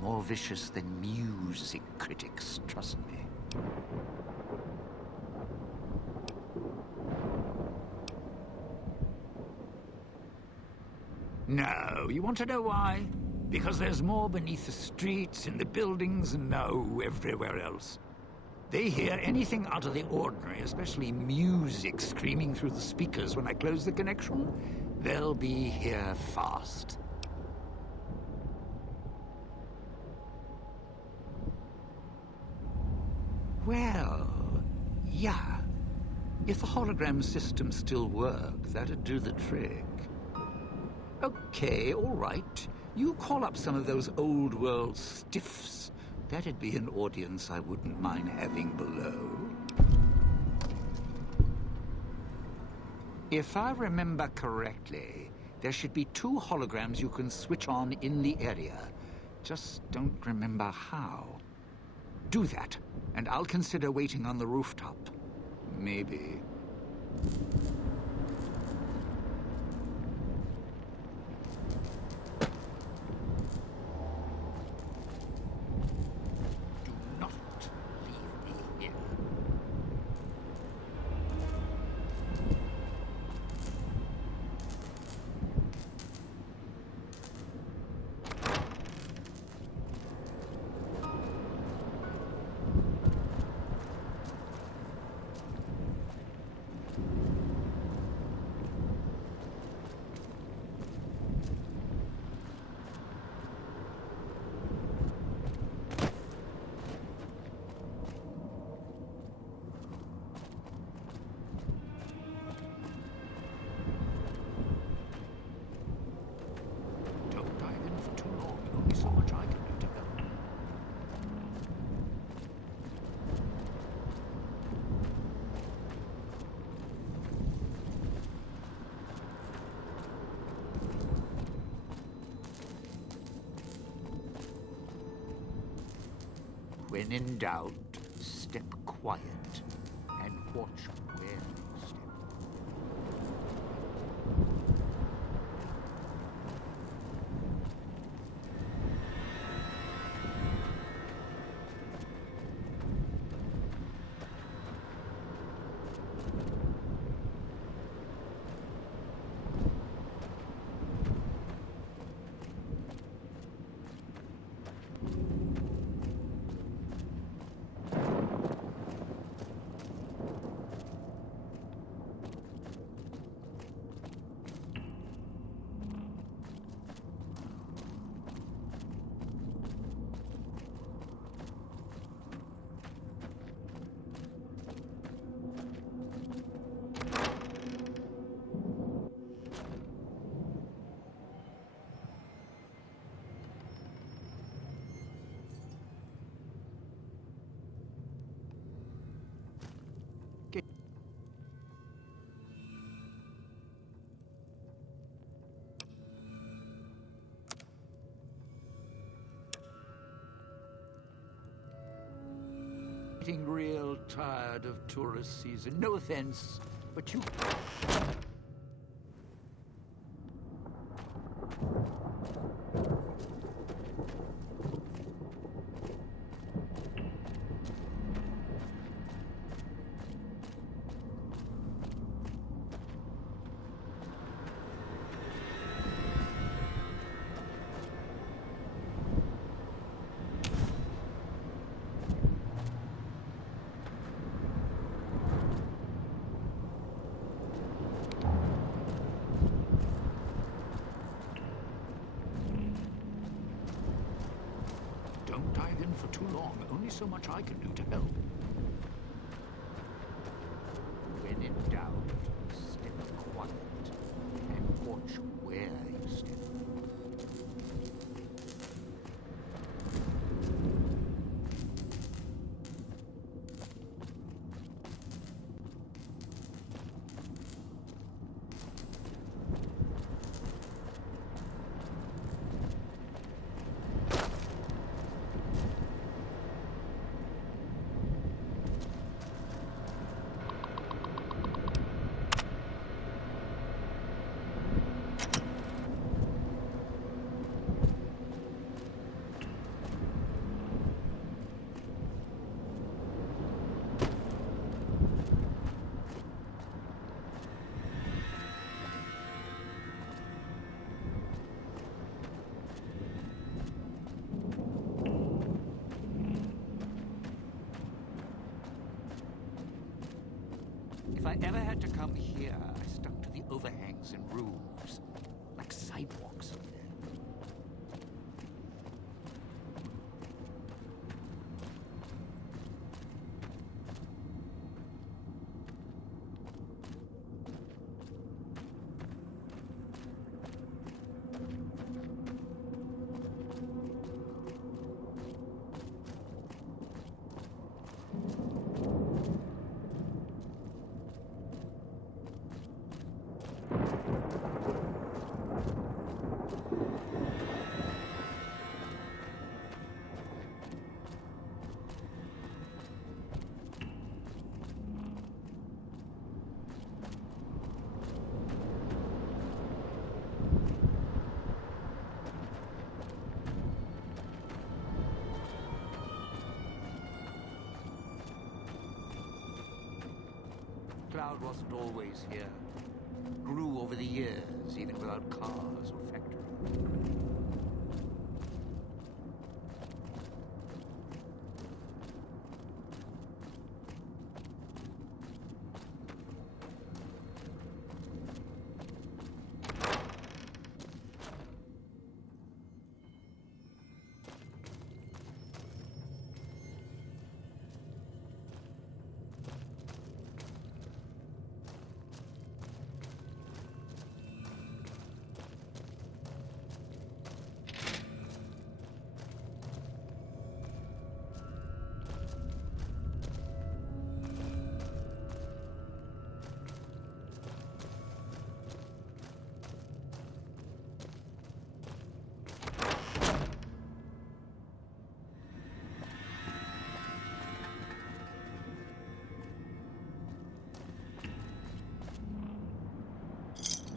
More vicious than music critics, trust me. No, you want to know why? Because there's more beneath the streets, in the buildings, and no, everywhere else. They hear anything out of the ordinary, especially music screaming through the speakers when I close the connection. They'll be here fast. Well, yeah. If the hologram system still worked, that'd do the trick. Okay, all right. You call up some of those old world stiffs. That'd be an audience I wouldn't mind having below. If I remember correctly, there should be 2 holograms you can switch on in the area. Just don't remember how. Do that, and I'll consider waiting on the rooftop. Maybe. When in doubt, step quiet and watch where you step. Getting real tired of tourist season. No offense, but you... Don't dive in for too long. Only so much I can do to help. When in doubt, step quiet and watch where you step. I ever had to come here, I stuck to the overhangs and roofs, like sidewalks up there. Cloud wasn't always here. Grew over the years, even without cars or factories.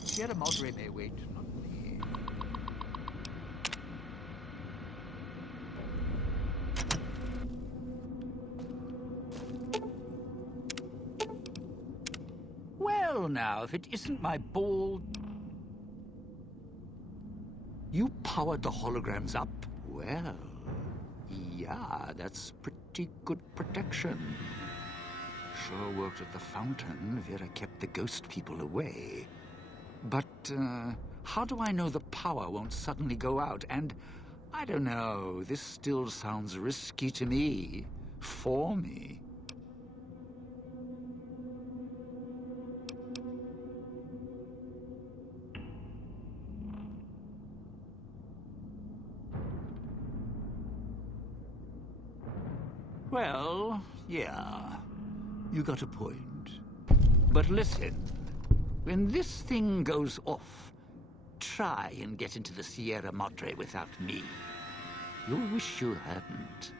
Sierra Madre may wait, not me. Well, now, if it isn't my bald... You powered the holograms up? Well, yeah, that's pretty good protection. Sure worked at the fountain. Vera kept the ghost people away. But, how do I know the power won't suddenly go out? And, I don't know, this still sounds risky to me. For me. Well, yeah, you got a point. But listen. When this thing goes off, try and get into the Sierra Madre without me. You'll wish you hadn't.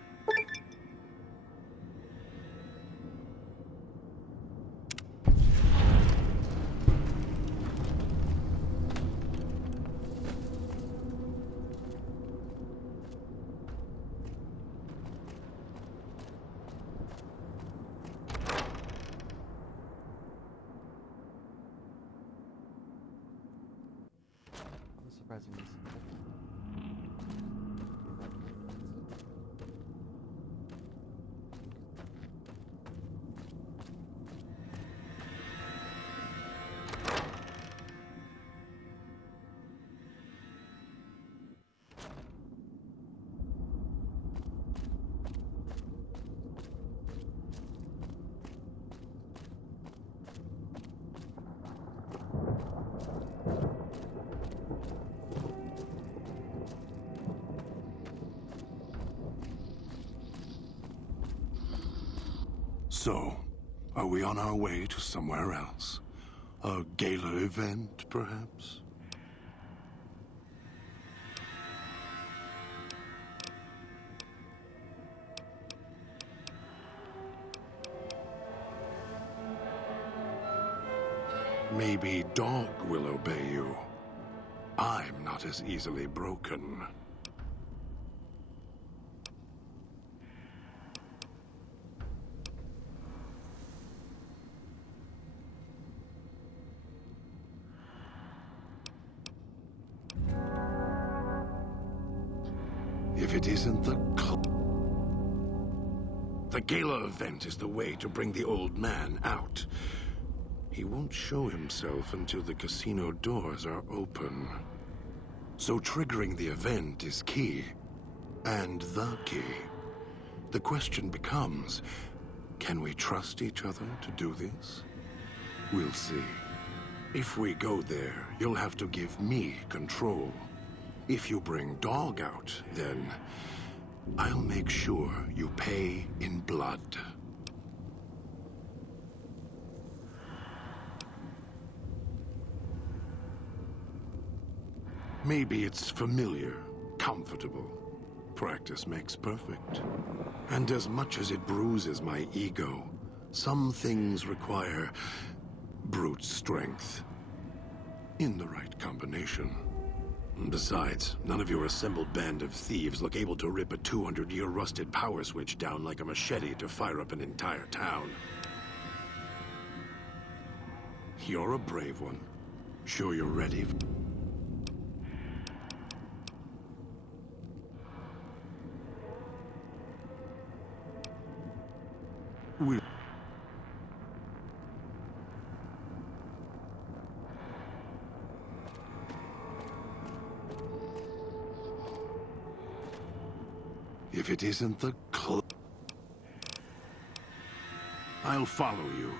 Surprisingly simple. So, are we on our way to somewhere else? A gala event, perhaps? Maybe Dog will obey you. I'm not as easily broken. If it isn't the gala event is the way to bring the old man out. he won't show himself until the casino doors are open. So triggering the event is key. And the key. The question becomes, can we trust each other to do this? We'll see. If we go there, you'll have to give me control. If you bring Dog out, then I'll make sure you pay in blood. Maybe it's familiar, comfortable. Practice makes perfect. And as much as it bruises my ego, some things require brute strength. In the right combination. Besides, none of your assembled band of thieves look able to rip a 200-year rusted power switch down like a machete to fire up an entire town. You're a brave one. Sure you're ready? If it isn't the I'll follow you.